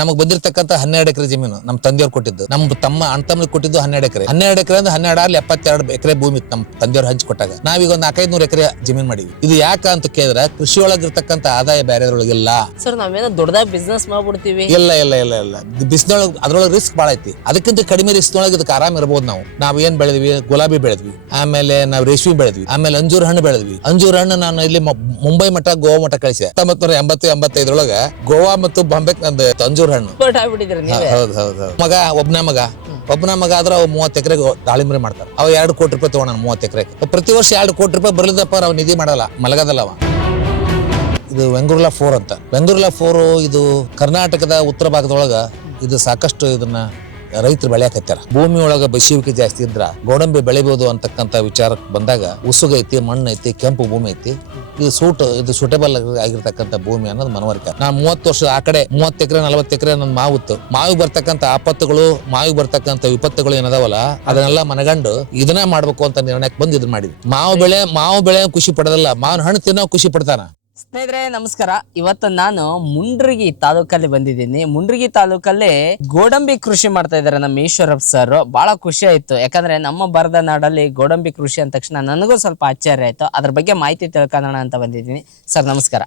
ನಮಗ್ ಬಂದಿರತಕ್ಕಂತ 12 ಎಕರೆ ಜಮೀನು ನಮ್ಮ ತಂದೆಯವ್ರು ಕೊಟ್ಟಿದ್ದು, ನಮ್ಮ ತಮ್ಮ ಅಣ್ಣ ತಮ್ಮನಿಗೆ ಕೊಟ್ಟಿದ್ದು 12 ಎಕರೆ. 12 ಎಕರೆ ಅಂದ್ರೆ 12 72 ಎಕರೆ ಭೂಮಿ ಇತ್ತು ನಮ್ಮ ತಂದೆಯವ್ರು ಹಂಚಿಕೊಟ್ಟಾಗ. ನಾವೀಗ ಒಂದು 400 ಎಕರೆ ಜಮೀನ್ ಮಾಡಿವಿ. ಇದು ಯಾಕ ಅಂತ ಕೇಳಿದ್ರೆ ಕೃಷಿ ಒಳಗಿರ್ತಕ್ಕಂತ ಆದಾಯ ಬೇರೆದ್ರೊಳಗಿಲ್ಲ ಸರ್. ನಾವೇನೋ ದೊಡ್ಡದಾಗಿ ಬಿಸ್ನೆಸ್ ಮಾಡ್ಬಿಡ್ತೀವಿ. ಇಲ್ಲ ಇಲ್ಲ ಇಲ್ಲ ಇಲ್ಲ ಬಿಸಿನೊಳಗೆ ಅದ್ರೊಳಗೆ ರಿಸ್ಕ್ ಬಾಳ ಐತಿ. ಅದಕ್ಕಿಂತ ಕಡಿಮೆ ರಿಸ್ಕ್ ಒಳಗೆ ಇದಕ್ಕೆ ಆರಾಮ್ ಇರ್ಬೋದು. ನಾವ್ ಏನ್ ಬೆಳೆದ್ವಿ, ಗುಲಾಬಿ ಬೆಳೆದ್ವಿ, ಆಮೇಲೆ ನಾವು ರೇಷ್ಮೆ ಬೆಳೆದ್ವಿ, ಆಮೇಲೆ ಅಂಜೂರ ಹಣ್ಣು ಬೆಳೆದ್ವಿ. ಅಂಜೂರ ಹಣ್ಣು ನಾನು ಇಲ್ಲಿ ಮುಂಬೈ ಮಠ ಗೋವಾ ಮಠ ಕಳಿಸಿದೆ 1980-85 ಗೋವಾ ಮತ್ತು ಬಾಂಬೆ ನಂದು ಅಂಜೂರ ಹಣ್ಣು. ಹೌದು ಹೌದು. ಒಬ್ಬನ ಮಗ ಆದ್ರೆ ಅವ್ 30 ಎಕರೆ ದಾಳಿಂಬರಿ ಮಾಡ್ತಾರೆ. ಅವ್ 2 ಕೋಟಿ ರೂಪಾಯಿ ತಗೋಣ 30 ಎಕರೆ. ಪ್ರತಿ ವರ್ಷ 2 ಕೋಟಿ ರೂಪಾಯಿ ಬರ್ಲಿದಪ್ಪ ಅವ್ ನಿಧಿ ಮಾಡಲ್ಲ, ಮಲಗದಲ್ಲ ಅವ. ಇದು ವೆಂಗುರ್ಲಾ 4 ಅಂತ. ವೆಂಗುರ್ಲಾ 4 ಇದು ಕರ್ನಾಟಕದ ಉತ್ತರ ಭಾಗದೊಳಗ ಇದು ಸಾಕಷ್ಟು ಇದನ್ನ ರೈತರು ಬೆಳೆಯಕತ್ತಾರ. ಭೂಮಿ ಒಳಗ ಬಸಿಯುವಿಕೆ ಜಾಸ್ತಿ ಇದ್ರ ಗೋಡಂಬಿ ಬೆಳಿಬಹುದು ಅಂತಕ್ಕಂತ ವಿಚಾರಕ್ಕೆ ಬಂದಾಗ ಉಸುಗ ಐತಿ, ಮಣ್ಣು ಐತಿ, ಕೆಂಪು ಭೂಮಿ ಐತಿ. ಇದು ಸೂಟೇಬಲ್ ಆಗಿರ್ತಕ್ಕಂಥ ಭೂಮಿ ಅನ್ನೋದು ಮನವರಿಕೆ. ನಾ 30 ವರ್ಷ ಆ ಕಡೆ 30 ಎಕರೆ 40 ಎಕರೆ ನನ್ನ ಮಾವಿತ್ತು. ಮಾವಿಗೆ ಬರ್ತಕ್ಕಂಥ ಆಪತ್ತುಗಳು, ಮಾವಿಗೆ ಬರ್ತಕ್ಕಂಥ ವಿಪತ್ತುಗಳು ಏನದಾವಲ್ಲ ಅದನ್ನೆಲ್ಲ ಮನಗಂಡು ಇದನ್ನ ಮಾಡ್ಬೇಕು ಅಂತ ನಿರ್ಣಯಕ್ಕೆ ಬಂದು ಇದನ್ನ ಮಾಡಿದ್ವಿ. ಮಾವು ಬೆಳೆ ಖುಷಿ ಪಡೋದಲ್ಲ, ಮಾವಿನ ಹಣ್ಣು ತಿನ್ನೋ ಖುಷಿ ಪಡ್ತಾನ. ಸ್ನೇಹಿತರೆ ನಮಸ್ಕಾರ. ಇವತ್ತು ನಾನು ಮುಂಡ್ರಿಗಿ ತಾಲೂಕಲ್ಲಿ ಬಂದಿದ್ದೀನಿ. ಮುಂಡ್ರಿಗಿ ತಾಲೂಕಲ್ಲಿ ಗೋಡಂಬಿ ಕೃಷಿ ಮಾಡ್ತಾ ಇದ್ದಾರೆ ನಮ್ಮ ಈಶ್ವರಪ್ಪ ಸರ್. ಬಹಳ ಖುಷಿ ಆಯ್ತು, ಯಾಕಂದ್ರೆ ನಮ್ಮ ಬರದ ನಾಡಲ್ಲಿ ಗೋಡಂಬಿ ಕೃಷಿ ಅಂದ ತಕ್ಷಣ ನನಗೂ ಸ್ವಲ್ಪ ಆಶ್ಚರ್ಯ ಆಯ್ತು. ಅದ್ರ ಬಗ್ಗೆ ಮಾಹಿತಿ ತಿಳ್ಕೊಳ್ಳೋಣ ಅಂತ ಬಂದಿದ್ದೀನಿ. ಸರ್ ನಮಸ್ಕಾರ.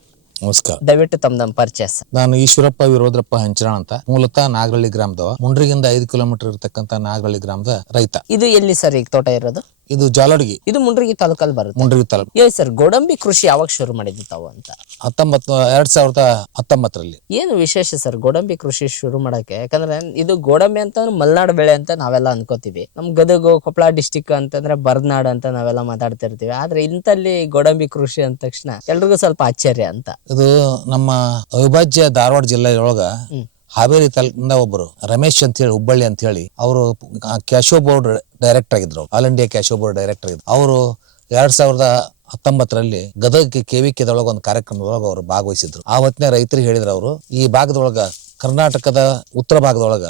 ನಮಸ್ಕಾರ. ದಯವಿಟ್ಟು ತಮ್ಮ ಪರಿಚಯ. ನಾನು ಈಶ್ವರಪ್ಪ ವಿರೋದ್ರಪ್ಪ ಹಂಚರಾಣ ಅಂತ. ಮೂಲತಃ ನಾಗರಳ್ಳಿ ಗ್ರಾಮದವ. ಮುಂಡ್ರಿಗಿಂದ 5 ಕಿಲೋಮೀಟರ್ ಇರತಕ್ಕಂತ ನಾಗರಳ್ಳಿ ಗ್ರಾಮದ ರೈತ. ಇದು ಎಲ್ಲಿ ಸರ್ ಈಗ ತೋಟ ಇರೋದು? ಇದು ಜಾಲಡ್ಗಿ. ಇದು ಮುಂಡ್ರಿಗಿ ತಾಲೂಕಲ್ಲಿ ಬರುತ್ತೆ. ಮುಂಡ್ರಿಗಿ ತಾಲೂಕು. ಹೇಳಿ ಸರ್, ಗೋಡಂಬಿ ಕೃಷಿ ಯಾವಾಗ ಶುರು ಮಾಡಿದ್ದು ತಾವು ಅಂತ? 2019ರಲ್ಲಿ. ಏನು ವಿಶೇಷ ಸರ್ ಗೋಡಂಬಿ ಕೃಷಿ ಶುರು ಮಾಡಕ್ಕೆ? ಯಾಕಂದ್ರೆ ಇದು ಗೋಡಂಬಿ ಅಂತ ಮಲೆನಾಡು ಬೆಳೆ ಅಂತ ನಾವೆಲ್ಲ ಅನ್ಕೋತೀವಿ. ನಮ್ ಗದಗ ಕೊಪ್ಪಳ ಡಿಸ್ಟಿಕ್ ಅಂತಂದ್ರೆ ಬರನಾಡು ಅಂತ ನಾವೆಲ್ಲ ಮಾತಾಡ್ತಿರ್ತೀವಿ. ಆದ್ರೆ ಇಂತಲ್ಲಿ ಗೋಡಂಬಿ ಕೃಷಿ ಅಂದ ತಕ್ಷಣ ಎಲ್ರಿಗೂ ಸ್ವಲ್ಪ ಆಶ್ಚರ್ಯ ಅಂತ. ಇದು ನಮ್ಮ ಅವಿಭಾಜ್ಯ ಧಾರವಾಡ ಜಿಲ್ಲೆಯೊಳಗ ಹಾವೇರಿ ತಾಲೂಕಿಂದ ಒಬ್ಬರು ರಮೇಶ್ ಅಂತ ಹೇಳಿ, ಹುಬ್ಬಳ್ಳಿ ಅಂತ ಹೇಳಿ, ಅವರು ಕ್ಯಾಶೋ ಬೋರ್ಡ್ ಡೈರೆಕ್ಟರ್ ಆಗಿದ್ರು. ಆಲ್ ಇಂಡಿಯಾ ಕ್ಯಾಶೋ ಬೋರ್ಡ್ ಡೈರೆಕ್ಟರ್ ಆಗಿದ್ರು. ಅವರು 2019ರಲ್ಲಿ ಗದಗ ಕೆವಿಕೆದೊಳಗ ಒಂದು ಕಾರ್ಯಕ್ರಮದೊಳಗ ಅವರು ಭಾಗವಹಿಸಿದ್ರು. ಆ ಹೊತ್ತಿನ ರೈತರಿಗೆ ಹೇಳಿದ್ರು, ಅವರು ಈ ಭಾಗದೊಳಗ ಕರ್ನಾಟಕದ ಉತ್ತರ ಭಾಗದೊಳಗ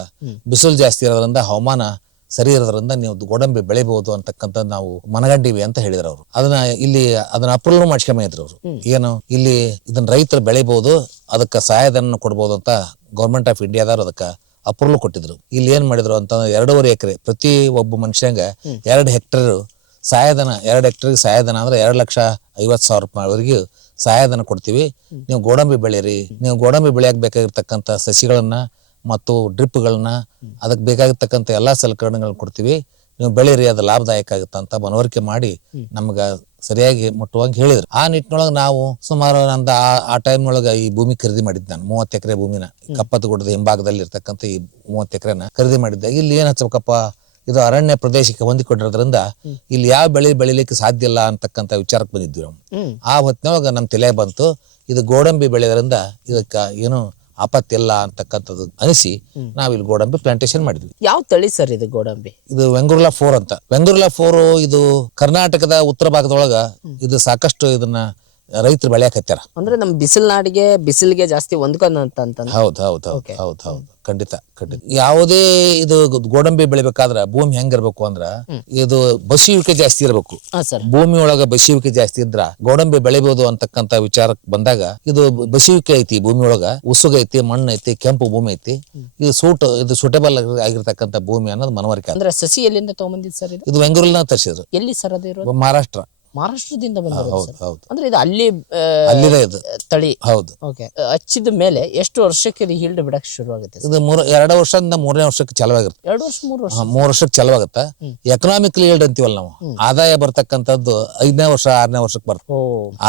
ಬಿಸಿಲು ಜಾಸ್ತಿ ಇರೋದ್ರಿಂದ, ಹವಾಮಾನ ಸರಿ ಇರೋದ್ರಿಂದ ನೀವು ಗೋಡಂಬಿ ಬೆಳಿಬಹುದು ಅಂತಕ್ಕಂಥ ನಾವು ಮನಗಂಡಿವಿ ಅಂತ ಹೇಳಿದ್ರು ಅವರು. ಅದನ್ನ ಅಪ್ರೂವಲ್ ಮಾಡ್ಸ್ಕೊಂಬಂದಿದ್ರು ಅವರು. ಏನು ಇಲ್ಲಿ ಇದನ್ನ ರೈತರು ಬೆಳಿಬಹುದು, ಅದಕ್ಕೆ ಸಹಾಯಧನ ಕೊಡ್ಬೋದು ಅಂತ ಗೌರ್ಮೆಂಟ್ ಆಫ್ ಇಂಡಿಯಾದವ್ರು ಅದಕ್ಕೆ ಅಪ್ರೂವಲ್ ಕೊಟ್ಟಿದ್ರು. ಇಲ್ಲಿ ಏನ್ ಮಾಡಿದ್ರು ಅಂತ 2.5 ಎಕರೆ ಪ್ರತಿ ಒಬ್ಬ ಮನುಷ್ಯಂಗ 2 ಹೆಕ್ಟೇರ್ ಸಹಾಯಧನ, 2 ಹೆಕ್ಟೇರ್ಗೆ ಸಹಾಯಧನ ಅಂದ್ರೆ 2,50,000 ರೂಪಾಯಿವರೆಗೂ ಸಹಾಯಧನ ಕೊಡ್ತೀವಿ. ನೀವು ಗೋಡಂಬಿ ಬೆಳೀರಿ. ನೀವು ಗೋಡಂಬಿ ಬೆಳೆಯಕ್ ಬೇಕಾಗಿರ್ತಕ್ಕಂಥ ಸಸಿಗಳನ್ನ ಮತ್ತು ಡ್ರಿಪ್ಗಳನ್ನ, ಅದಕ್ಕೆ ಬೇಕಾಗಿರ್ತಕ್ಕಂಥ ಎಲ್ಲಾ ಸಲಕರಣೆಗಳನ್ನ ಕೊಡ್ತೀವಿ, ನೀವು ಬೆಳೀರಿ, ಅದು ಲಾಭದಾಯಕ ಆಗುತ್ತೆ ಅಂತ ಮನವರಿಕೆ ಮಾಡಿ ನಮ್ಗ ಸರಿಯಾಗಿ ಮುಟ್ಟುವಂಗೆ ಹೇಳಿದ್ರು. ಆ ನಿಟ್ಟಿನೊಳಗೆ ನಾವು ಸುಮಾರು ನಂದು ಆ ಟೈಮ್ ಒಳಗ ಈ ಭೂಮಿ ಖರೀದಿ ಮಾಡಿದ್ದೆ. ನಾನು 30 ಎಕರೆ ಭೂಮಿನ ಕಪ್ಪತ್ತಗುಡ್ಡದ ಹಿಂಭಾಗದಲ್ಲಿ ಇರ್ತಕ್ಕಂಥ ಈ 30 ಎಕರೆನ ಖರೀದಿ ಮಾಡಿದ್ದೆ. ಇಲ್ಲಿ ಏನ್ ಹಚ್ಬೇಕಪ್ಪ, ಇದು ಅರಣ್ಯ ಪ್ರದೇಶಕ್ಕೆ ಹೊಂದಿಕೊಂಡಿರೋದ್ರಿಂದ ಇಲ್ಲಿ ಯಾವ ಬೆಳೆ ಬೆಳಿಲಿಕ್ಕೆ ಸಾಧ್ಯ ಇಲ್ಲ ಅಂತಕ್ಕಂಥ ವಿಚಾರಕ್ಕೆ ಬಂದಿದ್ವಿ ನಾವು. ಆ ಹೊತ್ತಿನೊಳಗ ನಮ್ ತಲೆ ಬಂತು, ಇದು ಗೋಡಂಬಿ ಬೆಳೆಯೋದ್ರಿಂದ ಇದಕ್ಕ ಏನು ಆಪತ್ತಿಲ್ಲ ಅಂತಕ್ಕಂಥದ್ದು ಅನಿಸಿ ನಾವ್ ಇಲ್ಲಿ ಗೋಡಂಬಿ ಪ್ಲಾಂಟೇಶನ್ ಮಾಡಿದ್ವಿ. ಯಾವ ತಳಿ ಸರ್ ಇದು ಗೋಡಂಬಿ? ಇದು ವೆಂಗುರ್ಲಾ 4 ಅಂತ. ವೆಂಗುರ್ಲಾ 4 ಇದು ಕರ್ನಾಟಕದ ಉತ್ತರ ಭಾಗದೊಳಗ ಇದು ಸಾಕಷ್ಟು ಇದನ್ನ ರೈತರು ಬೆಳೆಯಕತ್ತಾರ. ಅಂದ್ರೆ ನಮ್ ಬಿಸಿಲಿಗೆ ಜಾಸ್ತಿ ಹೊಂದ್ಕೊಂಡಂತ. ಹೌದು ಖಂಡಿತ. ಯಾವುದೇ ಇದು ಗೋಡಂಬಿ ಬೆಳಿಬೇಕಾದ್ರ ಭೂಮಿ ಹೆಂಗಿರ್ಬೇಕು ಅಂದ್ರ ಇದು ಬಸಿಯುವಿಕೆ ಜಾಸ್ತಿ ಇರಬೇಕು. ಭೂಮಿ ಒಳಗ ಬಸಿಯುವಿಕೆ ಜಾಸ್ತಿ ಇದ್ರ ಗೋಡಂಬಿ ಬೆಳಿಬಹುದು ಅಂತಕ್ಕಂತ ವಿಚಾರಕ್ಕೆ ಬಂದಾಗ ಇದು ಬಸಿಯುವಿಕೆ ಐತಿ, ಭೂಮಿ ಒಳಗ ಉಸುಗ ಐತಿ, ಮಣ್ಣು ಐತಿ, ಕೆಂಪು ಭೂಮಿ ಐತಿ. ಇದು ಸೂಟೇಬಲ್ ಆಗಿರ್ತಕ್ಕಂಥ ಭೂಮಿ ಅನ್ನೋದು ಮನವರಿಕೆ. ಅಂದ್ರೆ ಸಸಿ ಎಲ್ಲಿಂದ ತಗೊಂಬಂದಿದ್ ಸರ್? ಇದು ಬೆಂಗಳೂರಿನ ತರಿಸಿದ್ರು. ಎಲ್ಲಿ ಸರ್ ಅದು ಇರೋದು? ಮಹಾರಾಷ್ಟ್ರದಿಂದ ಅಂದ್ರೆ ಇದು ಅಲ್ಲಿದೆ ಇದು ತಳಿ. ಹೌದು. ಹಚ್ಚಿದ ಮೇಲೆ ಎಷ್ಟು ವರ್ಷಕ್ಕೆ ಹೀಲ್ಡ್ ಬಿಡಕ್ ಶುರು ಆಗುತ್ತೆ? ಇದು 2 ವರ್ಷದಿಂದ 3ನೇ ವರ್ಷಕ್ಕೆ ಚಾಲುವಾಗಿರುತ್ತೆ. 3 ವರ್ಷಕ್ಕೆ ಚಾಲುವಾಗುತ್ತೆ. ಎಕನಾಮಿಕ್ ಹೀಲ್ಡ್ ಅಂತೀವಲ್ಲ ನಾವು, ಆದಾಯ ಬರ್ತಕ್ಕಂಥದ್ದು 5ನೇ ವರ್ಷ 6ನೇ ವರ್ಷಕ್ಕೆ ಬರ್ತದೆ.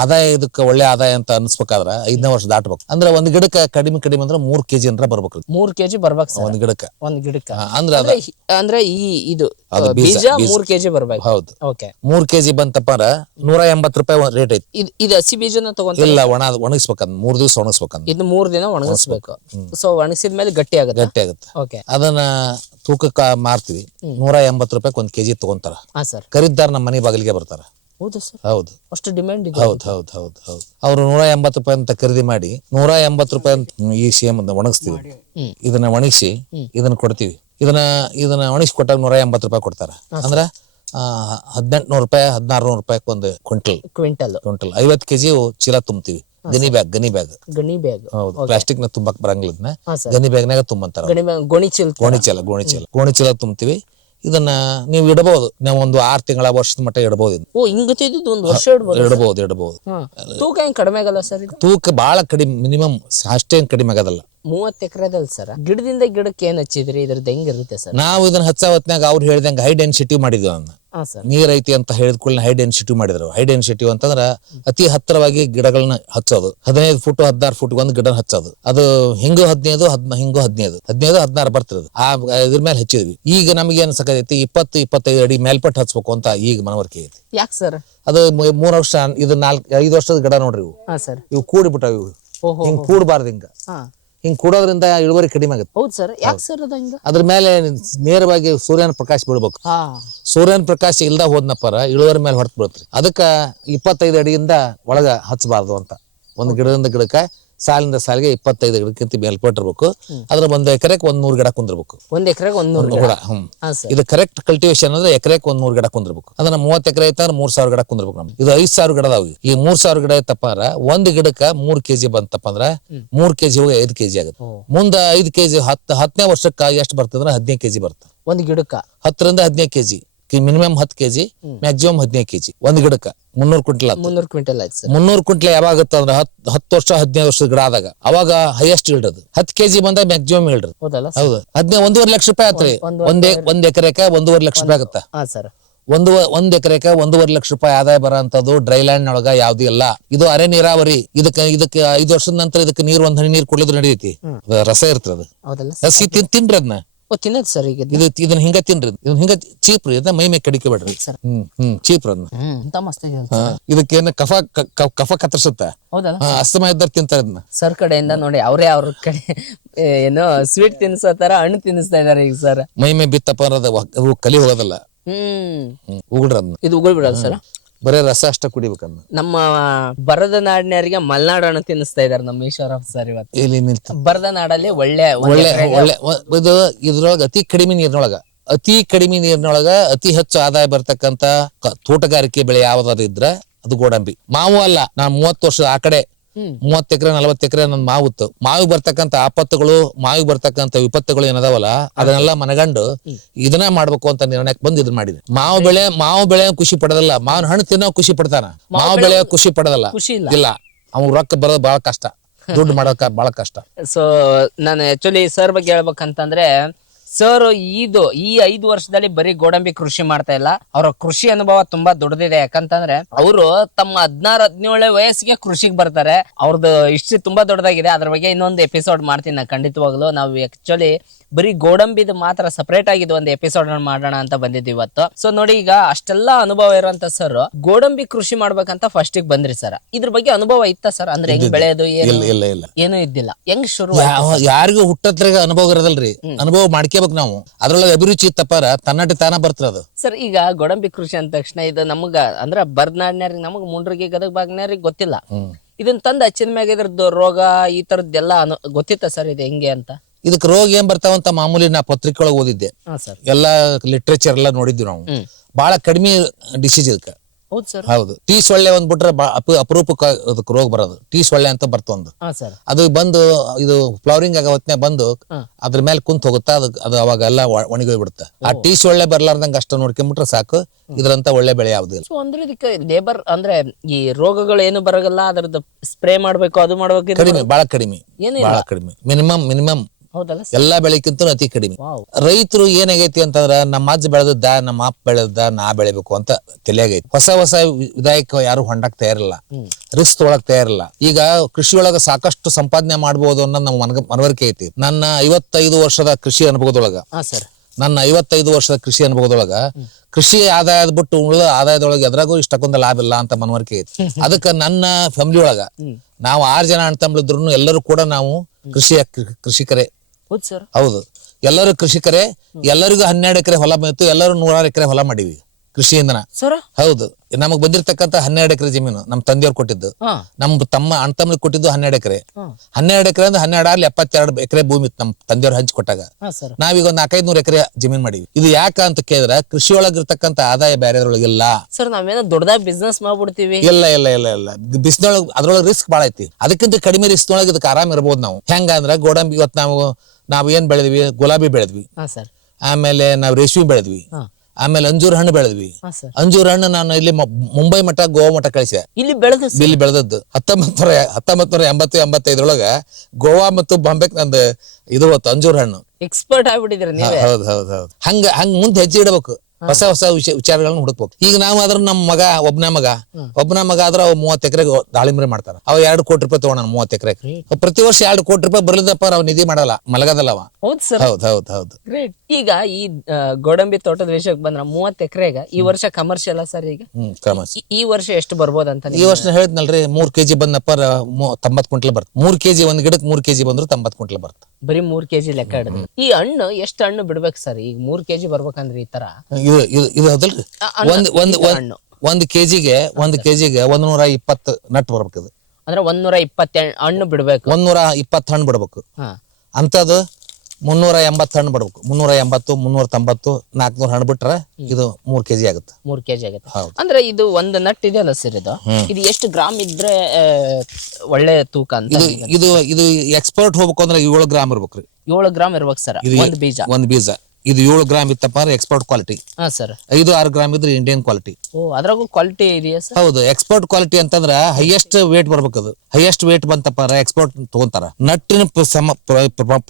ಆದಾಯ ಇದಕ್ಕೆ ಒಳ್ಳೆ ಆದಾಯ ಅಂತ ಅನ್ಸ್ಬೇಕಾದ್ರ 5ನೇ ವರ್ಷ ದಾಟಬೇಕು. ಅಂದ್ರೆ ಒಂದ್ ಗಿಡಕ್ಕೆ ಕಡಿಮೆ ಅಂದ್ರೆ 3 ಕೆಜಿ ಅಂದ್ರೆ ಬರ್ಬೇಕು. 3 ಕೆಜಿ ಬರ್ಬೇಕು ಒಂದ್ ಗಿಡಕ್ಕೆ. ಅಂದ್ರೆ ಇದು ಬೀಜ 3 ಕೆಜಿ ಬರ್ಬೇಕು. ಹೌದು. 3 ಕೆಜಿ ಬಂತಪ್ಪ 180 ರೂಪಾಯಿ ರೇಟ್ ಐತಿ. ಇದು ಹಸಿ ಬೀಜನ ತಗೊಂತ ಇಲ್ಲ, ಒಣಗಿಸ್ಬೇಕಂತ 3 ದಿವಸ ಒಣಗಿಸ್ಬೇಕಂತ. ಇದು 3 ದಿನ ಒಣಗಿಸ್ಬೇಕು. ಸೊ ಒಣಗಿಸಿದ್ಮೇಲೆ ಗಟ್ಟಿ ಆಗುತ್ತೆ. ಅದನ್ನ ತೂಕಕ್ಕ ಮಾರ್ತೀವಿ. 180 ರೂಪಾಯಿ 1 ಕೆಜಿ ತಗೊಂತಾರ. ಖರೀದಾರ ನಮ್ಮ ಮನೆ ಬಾಗಿಲಿಗೆ ಬರ್ತಾರ. ಹೌದು. ಅಷ್ಟು ಡಿಮ್ಯಾಂಡ್ ಇದೆ. ಹೌದು. ಅವ್ರು 180 ರೂಪಾಯಿ ಅಂತ ಖರೀದಿ ಮಾಡಿ 180 ರೂಪಾಯಿ ಈ ಸೇಮ್ ಒಣಗಿಸ್ತೀವಿ. ಇದನ್ನ ಒಣಗಿಸಿ ಇದನ್ನ ಕೊಡ್ತೀವಿ. ಇದನ್ನ ಒಣಗಿಸಿ ಕೊಟ್ಟಾಗ 180 ರೂಪಾಯಿ ಕೊಡ್ತಾರ. ಅಂದ್ರ 1800 ರೂಪಾಯಿ 1600 ರೂಪಾಯಿ ಒಂದು ಕ್ವಿಂಟಲ್ 50 ಕೆಜಿ ಚೀಲ ತುಂಬ್ತೀವಿ. ಗನಿ ಬ್ಯಾಗ್ ಗಣಿ ಬ್ಯಾಗ್. ಹೌದು, ಪ್ಲಾಸ್ಟಿಕ್ ನ ತುಂಬಕ್ ಬರಂಗಿಲ್ಲ ಇದನ್ನ. ಹಾ ಸರ್. ಗನಿ ಬ್ಯಾಗ್ನಾಗ ತುಂಬಂತಾರ. ಗೋಣಿ ಚೀಲ ತುಂಬ್ತೀವಿ. ಇದನ್ನ ನೀವು ಇಡಬಹುದು, ನಾವು ಒಂದು 6 ತಿಂಗಳ ವರ್ಷದ ಮಟ್ಟ ಇಡಬಹುದು. ಒಂದು ವರ್ಷ ಇಡಬಹುದು. ತೂಕ ಹೆಂಗ್ ಕಡಿಮೆ ಆಗಲ್ಲ ಸರ್ ಇದು? ತೂಕ ಬಹಳ ಕಡಿಮೆ, ಮಿನಿಮಮ್ ಅಷ್ಟೇನ್ ಕಡಿಮೆ ಆಗೋದಲ್ಲ. 30 ಎಕರೆದಲ್ಲಿ ಸರ್ ಗಿಡದಿಂದ ಗಿಡಕ್ಕೆ ಏನ್ ಹಚ್ಚಿದ್ರಿ? ಇದ್ರದ್ದು ಹೆಂಗಿರುತ್ತೆ ಸರ್? ನಾವು ಇದನ್ನ ಹಚ್ಚ ಹೊತ್ನಾಗ ಅವ್ರು ಹೇಳ್ದಂಗ ಹೈ ಡೆನ್ಸಿಟಿ ಮಾಡಿದ್ವಿ. ಅದನ್ನ ನೀರ್ ಐತಿ ಅಂತ ಹೇಳಿದ್ಕೊಳ್ಳಿ ಹೈ ಡೆನ್ಸಿಟಿ ಮಾಡಿದ್ರು. ಹೈ ಡೆನ್ಸಿಟಿ ಅಂತಂದ್ರ ಅತಿ ಹತ್ತಿರವಾಗಿ ಗಿಡಗಳನ್ನ ಹಚ್ಚೋದು. 15 ಫುಟ್ 16 ಫುಟ್ ಒಂದು ಗಿಡ ಹಚ್ಚೋದು. ಅದು ಹಿಂಗೂ 15 ಹಿಂಗೂ 15 16 ಬರ್ತಿರೋದು. ಇದ್ರ ಮೇಲೆ ಹಚ್ಚಿದ್ವಿ. ಈಗ ನಮ್ಗೆ ಏನ್ ಸಾಕೈತಿ 20-25 ಅಡಿ ಮೇಲ್ಪಟ್ಟು ಹಚ್ಬೇಕು ಅಂತ ಈಗ ಮನವರಿಕೆ ಐತಿ. ಯಾಕೆ ಸರ್? ಅದು 3 ವರ್ಷ, ಇದು 4-5 ವರ್ಷದ ಗಿಡ ನೋಡ್ರಿ ಇವು. ಇವು ಕೂಡಿಬಿಟ್ಟಾವ. ಇವು ಹಿಂಗ್ ಕೂಡಬಾರ್ದು. ಹಿಂಗ್ ಕೂಡೋದ್ರಿಂದ ಇಳುವರಿ ಕಡಿಮೆ ಆಗುತ್ತೆ. ಹೌದು ಸರ್. ಯಾಕೆ ಸರ್? ಅದ್ರ ಮೇಲೆ ನೇರವಾಗಿ ಸೂರ್ಯನ ಪ್ರಕಾಶ ಬೀಳ್ಬೇಕು. ಸೂರ್ಯನ ಪ್ರಕಾಶ ಇಲ್ದ ಹೋದ್ನಪ್ಪರ ಇಳುವರಿ ಮೇಲೆ ಹೊರತು ಬೀಳ್ತ್ರಿ. ಅದಕ್ಕ 25 ಅಡಿಯಿಂದ ಒಳಗ ಹಚ್ಚಬಾರ್ದು ಅಂತ. ಒಂದು ಗಿಡದಿಂದ ಗಿಡಕ್ಕ, ಸಾಲಿಂದ ಸಾಲಿಗೆ 25 ಗಿಡಕ್ಕಿಂತ ಮೇಲ್ಪಟ್ಟಿರ್ಬೇಕು. ಅದ್ರ 1 ಎಕರೆಗೆ 100 ಗಿಡ ಕುಂದಿರ್ಬೇಕು. 1 ಎಕರೆಗೆ 100 ಗಿಡ. ಇದು ಕರೆಕ್ಟ್ ಕಲ್ಟಿವೇಶನ್ ಅಂದ್ರೆ ಎಕರೆಗೆ 100 ಗಿಡ ಕುಂದಿರ್ಬೇಕು. ಅದನ್ನ 30 ಎಕರೆ ಐತಂದ್ರೆ 3000 ಗಿಡ ಕುಂದಿರ್ಬೇಕು. ನಮ್ಗೆ ಇದು 5000 ಗಿಡ ಅದಾವ. ಈ 3000 ಗಿಡ ಐತಪ್ಪಾರ ಒಂದು ಗಿಡಕ್ಕ 3 ಕೆಜಿ ಬಂತಪ್ಪ ಅಂದ್ರ 3 ಕೆಜಿ ಹೋಗಿ 5 ಕೆಜಿ ಆಗುತ್ತೆ. ಮುಂದ 5 ಕೆಜಿ 10ನೇ ವರ್ಷಕ್ಕ ಎಷ್ಟು ಬರ್ತದಂದ್ರೆ 15 ಕೆಜಿ ಬರ್ತದೆ. ಒಂದು ಗಿಡಕ್ಕ 10 ರಿಂದ 15 KG. Minimum 10 KG, maximum 15 KG ಒಂದು ಗಿಡಕ್ಕ. 300 ಕ್ವಿಂಟಲ್. 300 ಕ್ವಿಂಟಲ್ ಯಾವಾಗ ಆಗುತ್ತೆ ಅಂದ್ರೆ 10 ವರ್ಷ 15 ವರ್ಷದ ಗಿಡ ಆದಾಗ ಅವಾಗ ಹೈಯೆಸ್ಟ್ ಇಲ್ಡದು. 10 ಕೆಜಿ ಬಂದಾಗ ಮ್ಯಾಕ್ಸಿಮಮ್ ಇಲ್ಡ್ರಿ. ಹೌದು. 1.5 ಲಕ್ಷ ರೂಪಾಯಿ ಆತ್ರಿ. ಒಂದ್ ಎಕರೆಕ 1.5 ಲಕ್ಷ ರೂಪಾಯಿ ಆಗುತ್ತ. ಒಂದ್ ಎಕರೆಕ 1.5 ಲಕ್ಷ ರೂಪಾಯಿ ಆದಾಯ ಬರೋಂಥದ್ದು ಡ್ರೈ ಲ್ಯಾಂಡ್ ನೊಳಗ ಯಾವ್ದು ಇಲ್ಲ. ಇದು ಅರೆ ನೀರಾವರಿ. ಇದಕ್ಕೆ 5 ವರ್ಷದ ನಂತರ ಇದಕ್ಕೆ ನೀರ್ ಒಂದ್ ಹನಿ ನೀರ್ ಕೊಡ್ಲಿದ್ರು ನಡೆಯೈತಿ. ರಸ ಇರ್ತದ. ಹಸಿ ತಿನ್ರಿ ಅದನ್ನ. ತಿನ್ನದ್ ಸರ್. ಈಗ ಇದನ್ನ ಹಿಂಗ ತಿನ್ರಿ. ಇದನ್ನ ಹಿಂಗ ಚೀಪ್ರಿ. ಇದನ್ನ ಮೈ ಮೇಲೆ ಕಡಿಕೆ ಬೇಡ್ರಿ. ಚೀಪ್ರ ಇದಕ್ಕೇನ ಕಫ ಕತ್ತರಿಸುತ್ತ. ಅಸ್ತಮ ಇದ್ದಾರ ತಿಂತಾರ ಇದನ್ನ. ಸರ್ ಕಡೆಯಿಂದ ನೋಡಿ ಅವ್ರೇ ಅವ್ರ ಕಡೆ ಏನೋ ಸ್ವೀಟ್ ತಿನ್ಸೋತಾರ, ಹಣ್ಣು ತಿನ್ನಿಸ್ತಾ ಇದಾರೆ ಈಗ ಸರ್. ಮೈ ಮೇ ಬಿತ್ತಪ್ಪ ಅನ್ನೋದು ಕಲಿ ಹೋಗೋದಲ್ಲ. ಉಗುಳ್ರ ಅದನ್ನ. ಇದು ಉಗುಳ್ ಬಿಡೋದು ಸರ್. ಬರೇ ರಸ ಅಷ್ಟ ಕುಡಿಬೇಕನ್ನ. ನಮ್ಮ ಬರದ ನಾಡಿನವರಿಗೆ ಮಲ್ನಾಡು ಹಣ್ಣು ತಿನ್ನಿಸ್ತಾ ಇದಾರೆ ನಮ್ಮ ಈಶ್ವರಪ್ಪ ಸರ್ ಇವತ್ತು. ಬರದ ನಾಡಲ್ಲಿ ಒಳ್ಳೆ ಇದು ಇದ್ರೊಳಗ ಅತಿ ಕಡಿಮೆ ನೀರಿನೊಳಗ ಅತಿ ಹೆಚ್ಚು ಆದಾಯ ಬರ್ತಕ್ಕಂತ ತೋಟಗಾರಿಕೆ ಬೆಳೆ ಯಾವ್ದಾದ್ರು ಇದ್ರ ಅದು ಗೋಡಂಬಿ. ಮಾವು ಅಲ್ಲ. ನಾನ್ 30 ವರ್ಷ ಆ ಕಡೆ 30 ಎಕರೆ 40 ಎಕರೆ ನನ್ ಮಾವಿತ್ತು. ಮಾವಿಗೆ ಬರ್ತಕ್ಕಂತ ಆಪತ್ತುಗಳು, ಮಾವಿಗೆ ಬರ್ತಕ್ಕಂತ ವಿಪತ್ತುಗಳು ಏನದಾವಲ್ಲ ಅದನ್ನೆಲ್ಲ ಮನಗಂಡು ಇದನ್ನ ಮಾಡ್ಬೇಕು ಅಂತ ನಿರ್ಣಯಕ್ಕೆ ಬಂದು ಇದನ್ನ ಮಾಡಿದೆ. ಮಾವು ಬೆಳೆ ಖುಷಿ ಪಡೋದಲ್ಲ, ಮಾವಿನ ಹಣ್ಣು ತಿನ್ನೋ ಖುಷಿ ಪಡ್ತಾನ. ಮಾವು ಬೆಳೆ ಖುಷಿ ಪಡೋದಲ್ಲ. ಇಲ್ಲ, ಅವ್ನು ರೊಕ್ಕ ಬರೋದು ಬಹಳ ಕಷ್ಟ, ದುಡ್ಡು ಮಾಡೋಕ ಬಹಳ ಕಷ್ಟ. ಸೊ ನಾನು ಆಕ್ಚುಲಿ ಸರ್ ಬಗ್ಗೆ ಹೇಳ್ಬೇಕಂತಂದ್ರೆ, ಸರ್ ಈ 5 ವರ್ಷದಲ್ಲಿ ಬರೀ ಗೋಡಂಬಿ ಕೃಷಿ ಮಾಡ್ತಾ ಇಲ್ಲ. ಅವರ ಕೃಷಿ ಅನುಭವ ತುಂಬಾ ದೊಡ್ಡದಿದೆ. ಯಾಕಂತಂದ್ರೆ ಅವರು ತಮ್ಮ 16-17 ವಯಸ್ಸಿಗೆ ಕೃಷಿಗೆ ಬರ್ತಾರೆ. ಅವ್ರದ್ದು ಹಿಸ್ಟ್ರಿ ತುಂಬಾ ದೊಡ್ಡದಾಗಿದೆ. ಅದ್ರ ಬಗ್ಗೆ ಇನ್ನೊಂದು ಎಪಿಸೋಡ್ ಮಾಡ್ತೀನಿ ನಾನು ಖಂಡಿತವಾಗ್ಲು. ನಾವು ಆಕ್ಚುಲಿ ಬರೀ ಗೋಡಂಬಿದು ಮಾತ್ರ ಸಪರೇಟ್ ಆಗಿದ್ದು ಒಂದು ಎಪಿಸೋಡ್ ಮಾಡೋಣ ಅಂತ ಬಂದಿದ್ವಿ ಇವತ್ತು. ಸೊ ನೋಡಿ, ಈಗ ಅಷ್ಟೆಲ್ಲಾ ಅನುಭವ ಇರುವಂತ ಸರ್ ಗೋಡಂಬಿ ಕೃಷಿ ಮಾಡ್ಬೇಕಂತ ಫಸ್ಟ್ ಗೆ ಬಂದ್ರಿ ಸರ್. ಇದ್ರ ಬಗ್ಗೆ ಅನುಭವ ಇತ್ತ ಸರ್? ಅಂದ್ರೆ ಹೆಂಗ್ ಬೆಳೆಯೋದು ಏನೂ ಇದ್ದಿಲ್ಲ. ಹೆಂಗ್ ಶುರು? ಯಾರಿಗೂ ಹುಟ್ಟತ್ರಾಗ ಅನುಭವ ಇರೋದಲ್ರಿ. ಅನುಭವ ಮಾಡ್ಕೇಬೇಕು ನಾವು. ಅದ್ರೊಳಗೆ ಅಭಿರುಚಿ ಇತ್ತಪ್ಪಾರ ತನ್ನಟಿ ತಾನ ಬರ್ತದ ಸರ್. ಈಗ ಗೋಡಂಬಿ ಕೃಷಿ ಅಂದ ತಕ್ಷಣ ಇದು ನಮಗ ಅಂದ್ರೆ ಬರ್ನಾಡ್ನ್ಯಾರಿಗೆ, ನಮಗ್ ಮುಂಡ್ರಿಗೆ, ಗದಗ ಭಾಗನ್ಯಾರಿಗೆ ಗೊತ್ತಿಲ್ಲ. ಇದನ್ನ ತಂದು ಹಚ್ಚಿದ ಮ್ಯಾಗ ಇದ್ರದ್ದು ರೋಗ ಈ ತರದ್ದೆಲ್ಲ ಗೊತ್ತಿತ್ತ ಸರ್? ಇದು ಹೆಂಗೆ ಅಂತ? ಇದಕ್ ರೋಗ ಏನ್ ಬರ್ತಾವಂತ ಮಾಮೂಲಿ ನಾ ಪತ್ರಿಕೆ ಒಳಗೆ ಓದಿದ್ದೆ. ಎಲ್ಲಾ ಲಿಟ್ರೇಚರ್ ಎಲ್ಲ ನೋಡಿದ್ವಿ ನಾವು. ಬಹಳ ಕಡಿಮೆ ಡಿಸೀಸ್ ಇದಕ್ಕ. ಹೌದು. ಟೀ ಸೊಳ್ಳೆ ಒಂದ್ ಬಿಟ್ರೆ ಅಪರೂಪಕ್ಕೆ ಅದಕ್ಕೆ ರೋಗ ಬರೋದು. ಟೀ ಸೊಳ್ಳೆ ಅಂತ ಬರ್ತೊಂದು. ಅದು ಬಂದು ಇದು ಫ್ಲವರಿಂಗ್ ಆಗೋ ಹೊತ್ತಿನಾಗ ಬಂದು ಅದ್ರ ಮೇಲೆ ಕುಂತ್ ಹೋಗುತ್ತಾ. ಅದು ಅವಾಗ ಎಲ್ಲ ಒಣಗೋಗ್ಬಿಡುತ್ತೆ. ಆ ಟೀ ಸೊಳ್ಳೆ ಬರ್ಲಾರ್ದಂಗ ಅಷ್ಟ ನೋಡ್ಕೊಂಡ್ಬಿಟ್ರೆ ಸಾಕು. ಇದ್ರಂತ ಒಳ್ಳೆ ಬೆಳೆ ಯಾವ್ದು ಇಲ್ಲ. ಅಂದ್ರೆ ಇದಕ್ಕೆ ಲೇಬರ್ ಅಂದ್ರೆ ಈ ರೋಗಗಳು ಏನು ಬರಗಲ್ಲ. ಅದ್ರದ್ದು ಸ್ಪ್ರೇ ಮಾಡ್ಬೇಕು, ಅದು ಮಾಡ್ಬೇಕು. ಕಡಿಮೆ, ಬಹಳ ಕಡಿಮೆ, ಬಹಳ ಕಡಿಮೆ. ಮಿನಿಮಮ್ ಎಲ್ಲಾ ಬೆಳೆಕ್ಕಿಂತ ಅತಿ ಕಡಿಮೆ. ರೈತರು ಏನಾಗೈತಿ ಅಂತಂದ್ರ ನಮ್ಮ ಅಜ್ಜ ಬೆಳೆದದ್ದ, ನಮ್ಮ ಅಪ್ಪ ಬೆಳೆದ, ನಾ ಬೆಳಿಬೇಕು ಅಂತ ತಲೆಯಾಗೈತಿ. ಹೊಸ ವಿಧಾಯಕ ಯಾರು ಹೊಂಡಕ್ ತಯಾರಿಲ್ಲ, ರಿಸ್ಕ್ ತೊಗೊಳಕ್ ತಯಾರಿಲ್ಲ. ಈಗ ಕೃಷಿ ಒಳಗ ಸಾಕಷ್ಟು ಸಂಪಾದನೆ ಮಾಡಬಹುದು ಅನ್ನೋ ನಮ್ಮ ಮನವರಿಕೆ ಐತಿ. ನನ್ನ 55 ವರ್ಷದ ಕೃಷಿ ಅನುಭವದೊಳಗ ಕೃಷಿ ಆದಾಯದ ಬಿಟ್ಟು ಉಳಿದ ಆದಾಯದೊಳಗೆ ಎದ್ರಾಗೂ ಇಷ್ಟಕ್ಕೊಂದು ಲಾಭ ಇಲ್ಲ ಅಂತ ಮನವರಿಕೆ ಐತಿ. ಅದಕ್ಕ ನನ್ನ ಫ್ಯಾಮಿಲಿ ಒಳಗ ನಾವು 6 ಜನ ಅಣ್ಣ ತಮ್ಮಳಿದ್ರು ಎಲ್ಲರೂ ಕೂಡ ನಾವು ಕೃಷಿಕರೇ. ಹೌದು, ಎಲ್ಲರೂ ಕೃಷಿಕರೇ. ಎಲ್ಲರಿಗೂ 12 ಎಕರೆ ಹೊಲ ಬಂತು. ಎಲ್ಲರೂ 100 ಎಕರೆ ಹೊಲ ಮಾಡಿವಿ ಕೃಷಿ ಇಂಧನ. ಸರ್ ಹೌದು, ನಮಗ್ ಬಂದಿರ್ತಕ್ಕಂತ 12 ಎಕರೆ ಜಮೀನು ನಮ್ ತಂದೆಯವ್ರು ಕೊಟ್ಟಿದ್ದು. ನಮ್ ಅಣ್ಣ ತಮ್ಮ ಕೊಟ್ಟಿದ್ದು 12 ಎಕರೆ. 12 ಎಕರೆ ಅಂದ್ರೆ 12 72 ಎಕರೆ ಭೂಮಿ ಇತ್ತು ನಮ್ ತಂದೆಯವ್ರು ಹಂಚಿ ಕೊಟ್ಟಾಗ. ನಾವೀಗ ಒಂದ್ 400-500 ಎಕರೆ ಜಮೀನ್ ಮಾಡಿವಿ. ಇದು ಯಾಕ ಅಂತ ಕೇಳಿದ್ರೆ ಕೃಷಿ ಒಳಗಿರ್ತಕ್ಕಂತ ಆದಾಯ ಬೇರೆದ್ರೊಳಗೆ ಇಲ್ಲ ಸರ್. ನಾವೇನೋ ದೊಡ್ಡದಾಗಿ ಬಿಸ್ನೆಸ್ ಮಾಡ್ಬಿಡ್ತೀವಿ. ಇಲ್ಲ ಇಲ್ಲ ಇಲ್ಲ ಇಲ್ಲ ಬಿಸಿನೊಳಗ್ ಅದ್ರೊಳಗೆ ರಿಸ್ಕ್ ಬಾಳ ಐತಿ. ಅದಕ್ಕಿಂತ ಕಡಿಮೆ ರಿಸ್ಕ್ ಒಳಗೆ ಇದಕ್ಕೆ ಆರಾಮ್ ಇರ್ಬೋದು ನಾವು. ಹೆಂಗ ಅಂದ್ರ ಗೋಡಂಬಿ ಇವತ್ತು ನಾವು ಏನ್ ಬೆಳೆದ್ವಿ, ಗುಲಾಬಿ ಬೆಳೆದ್ವಿ, ಆಮೇಲೆ ನಾವು ರೇಷ್ಮೆ ಬೆಳೆದ್ವಿ, ಆಮೇಲೆ ಅಂಜೂರ ಹಣ್ಣು ಬೆಳೆದ್ವಿ. ಅಂಜೂರ ಹಣ್ಣು ನಾನು ಇಲ್ಲಿ ಮುಂಬೈ ಮಠ, ಗೋವಾ ಮಠ ಕಳಿಸಿದೆ. ಇಲ್ಲಿ ಬೆಳೆದದ್ದು 1980-85 ಗೋವಾ ಮತ್ತು ಬಾಂಬೆ ನಂದು ಇದು ಹೊತ್ತು ಅಂಜೂರ ಹಣ್ಣು. ಎಕ್ಸ್ಪರ್ಟ್ ಆಗ್ಬಿಟ್ಟಿದ್ರಿ. ಹೌದು ಹೌದು ಹೌದು. ಹಂಗ ಮುಂದೆ ಹೆಜ್ಜೆ ಇಡಬೇಕು, ಹೊಸ ವಿಚಾರಗಳನ್ನ ಹುಡುಕ್ಬೇಕು. ಈಗ ನಾವು ಅದ್ರ ನಮ್ಮ ಒಬ್ಬನ ಮಗ ಆದ್ರ 30 ಎಕರೆ ದಾಳಿಂಬ್ರೆ ಮಾಡ್ತಾರ. ಅವ 2 ಕೋಟಿ ರೂಪಾಯಿ ತಗೋಣ 30 ಎಕರೆ. ಪ್ರತಿ ವರ್ಷ 2 ಕೋಟಿ ರೂಪಾಯಿ ಬರ್ಲಿದಪ್ಪ ನಾವ್ ನಿಧಿ ಮಾಡಲ್ಲ, ಮಲಗದಲ್ಲ ಅವ. ಹೌದು ಹೌದು ಹೌದು. ಈಗ ಈ ಗೋಡಂಬಿ ತೋಟದ ವಿಷಯಕ್ಕೆ ಬಂದ್ರ 30 ಎಕರೆಗ ಈ ವರ್ಷ ಕಮರ್ಷಿಯಲ್ ಸರ್. ಈಗ ಈ ವರ್ಷ ಎಷ್ಟು ಬರ್ಬೋದಂತ? ಈ ವರ್ಷ ಹೇಳಿದ್ನಲ್ರಿ 3 ಕೆಜಿ ಬಂದಪ್ಪ 90 ಕ್ವಿಂಟಲ್ ಬರ್ತ. 3 ಕೆಜಿ ಒಂದ್ ಗಿಡಕ್ಕೆ 3 ಕೆಜಿ ಬಂದ್ರು 90 ಕ್ವಿಂಟಲ್ ಬರ್ತ. ಬರೀ 3 ಕೆಜಿ ಲೆಕ್ಕ ಹಿಡಿದ್ರಿ. ಈ ಹಣ್ಣು ಎಷ್ಟು ಹಣ್ಣು ಬಿಡ್ಬೇಕು ಸರ್? ಈಗ 3 ಕೆಜಿ ಬರ್ಬೇಕಂದ್ರೆ ಈ ತರ ಇದು ಹೌದಲ್ರಿ. ಒಂದ್ ಕೆಜಿಗೆ 120 ನಟ್ ಬರ್ಬೇಕದು. ಅಂದ್ರೆ 120 ಹಣ್ಣು ಬಿಡ್ಬೇಕು. 120 ಹಣ್ಣು ಬಿಡ್ಬೇಕು. ಅಂತದ್ದು 380 ಹಣ್ಣು ಬಿಡ್ಬೇಕು. 380, 390, 400 ಹಣ್ಣು ಬಿಟ್ರೆ ಇದು 3 ಕೆಜಿ ಆಗುತ್ತೆ. 3 ಕೆಜಿ ಆಗುತ್ತೆ. ಅಂದ್ರೆ ಇದು ಒಂದು ನಟ್ ಇದೆ ಅಲ್ಲ ಸರ್, ಇದು ಎಷ್ಟು ಗ್ರಾಮ್ ಇದ್ರೆ ಒಳ್ಳೆ ತೂಕ ಅಂತ? ಇದು ಎಕ್ಸ್ಪರ್ಟ್ ಹೋಗ್ಬೇಕು ಅಂದ್ರೆ 7 ಗ್ರಾಮ್ ಇರ್ಬೇಕ್ರಿ. 7 ಗ್ರಾಮ್ ಇರ್ಬೇಕು ಸರ್ ಒಂದ್ ಬೀಜ. ಇದು 7 ಗ್ರಾಮ್ ಇತ್ತಪ್ಪ ಅಂದ್ರೆ ಎಕ್ಸ್ಪರ್ಟ್ ಕ್ವಾಲಿಟಿ. 5-6 ಗ್ರಾಮ್ ಇದ್ರೆ ಇಂಡಿಯನ್ ಕ್ವಾಲಿಟಿ. ಅದ್ರಾಗೂ ಕ್ವಾಲಿಟಿ ಇದೆಯಾ ಸರ್? ಹೌದು, ಎಕ್ಸ್ಪರ್ಟ್ ಕ್ವಾಲಿಟಿ ಅಂತಂದ್ರ ಹೈಯೆಸ್ಟ್ ವೇಟ್ ಬರ್ಬೇಕದು. ಹೈಯೆಸ್ಟ್ ವೇಟ್ ಬಂತಪ್ಪ ಅಂದ್ರೆ ಎಕ್ಸ್ಪೋರ್ಟ್ ತಗೊಂತಾರ. ನಟ್ಟಿನ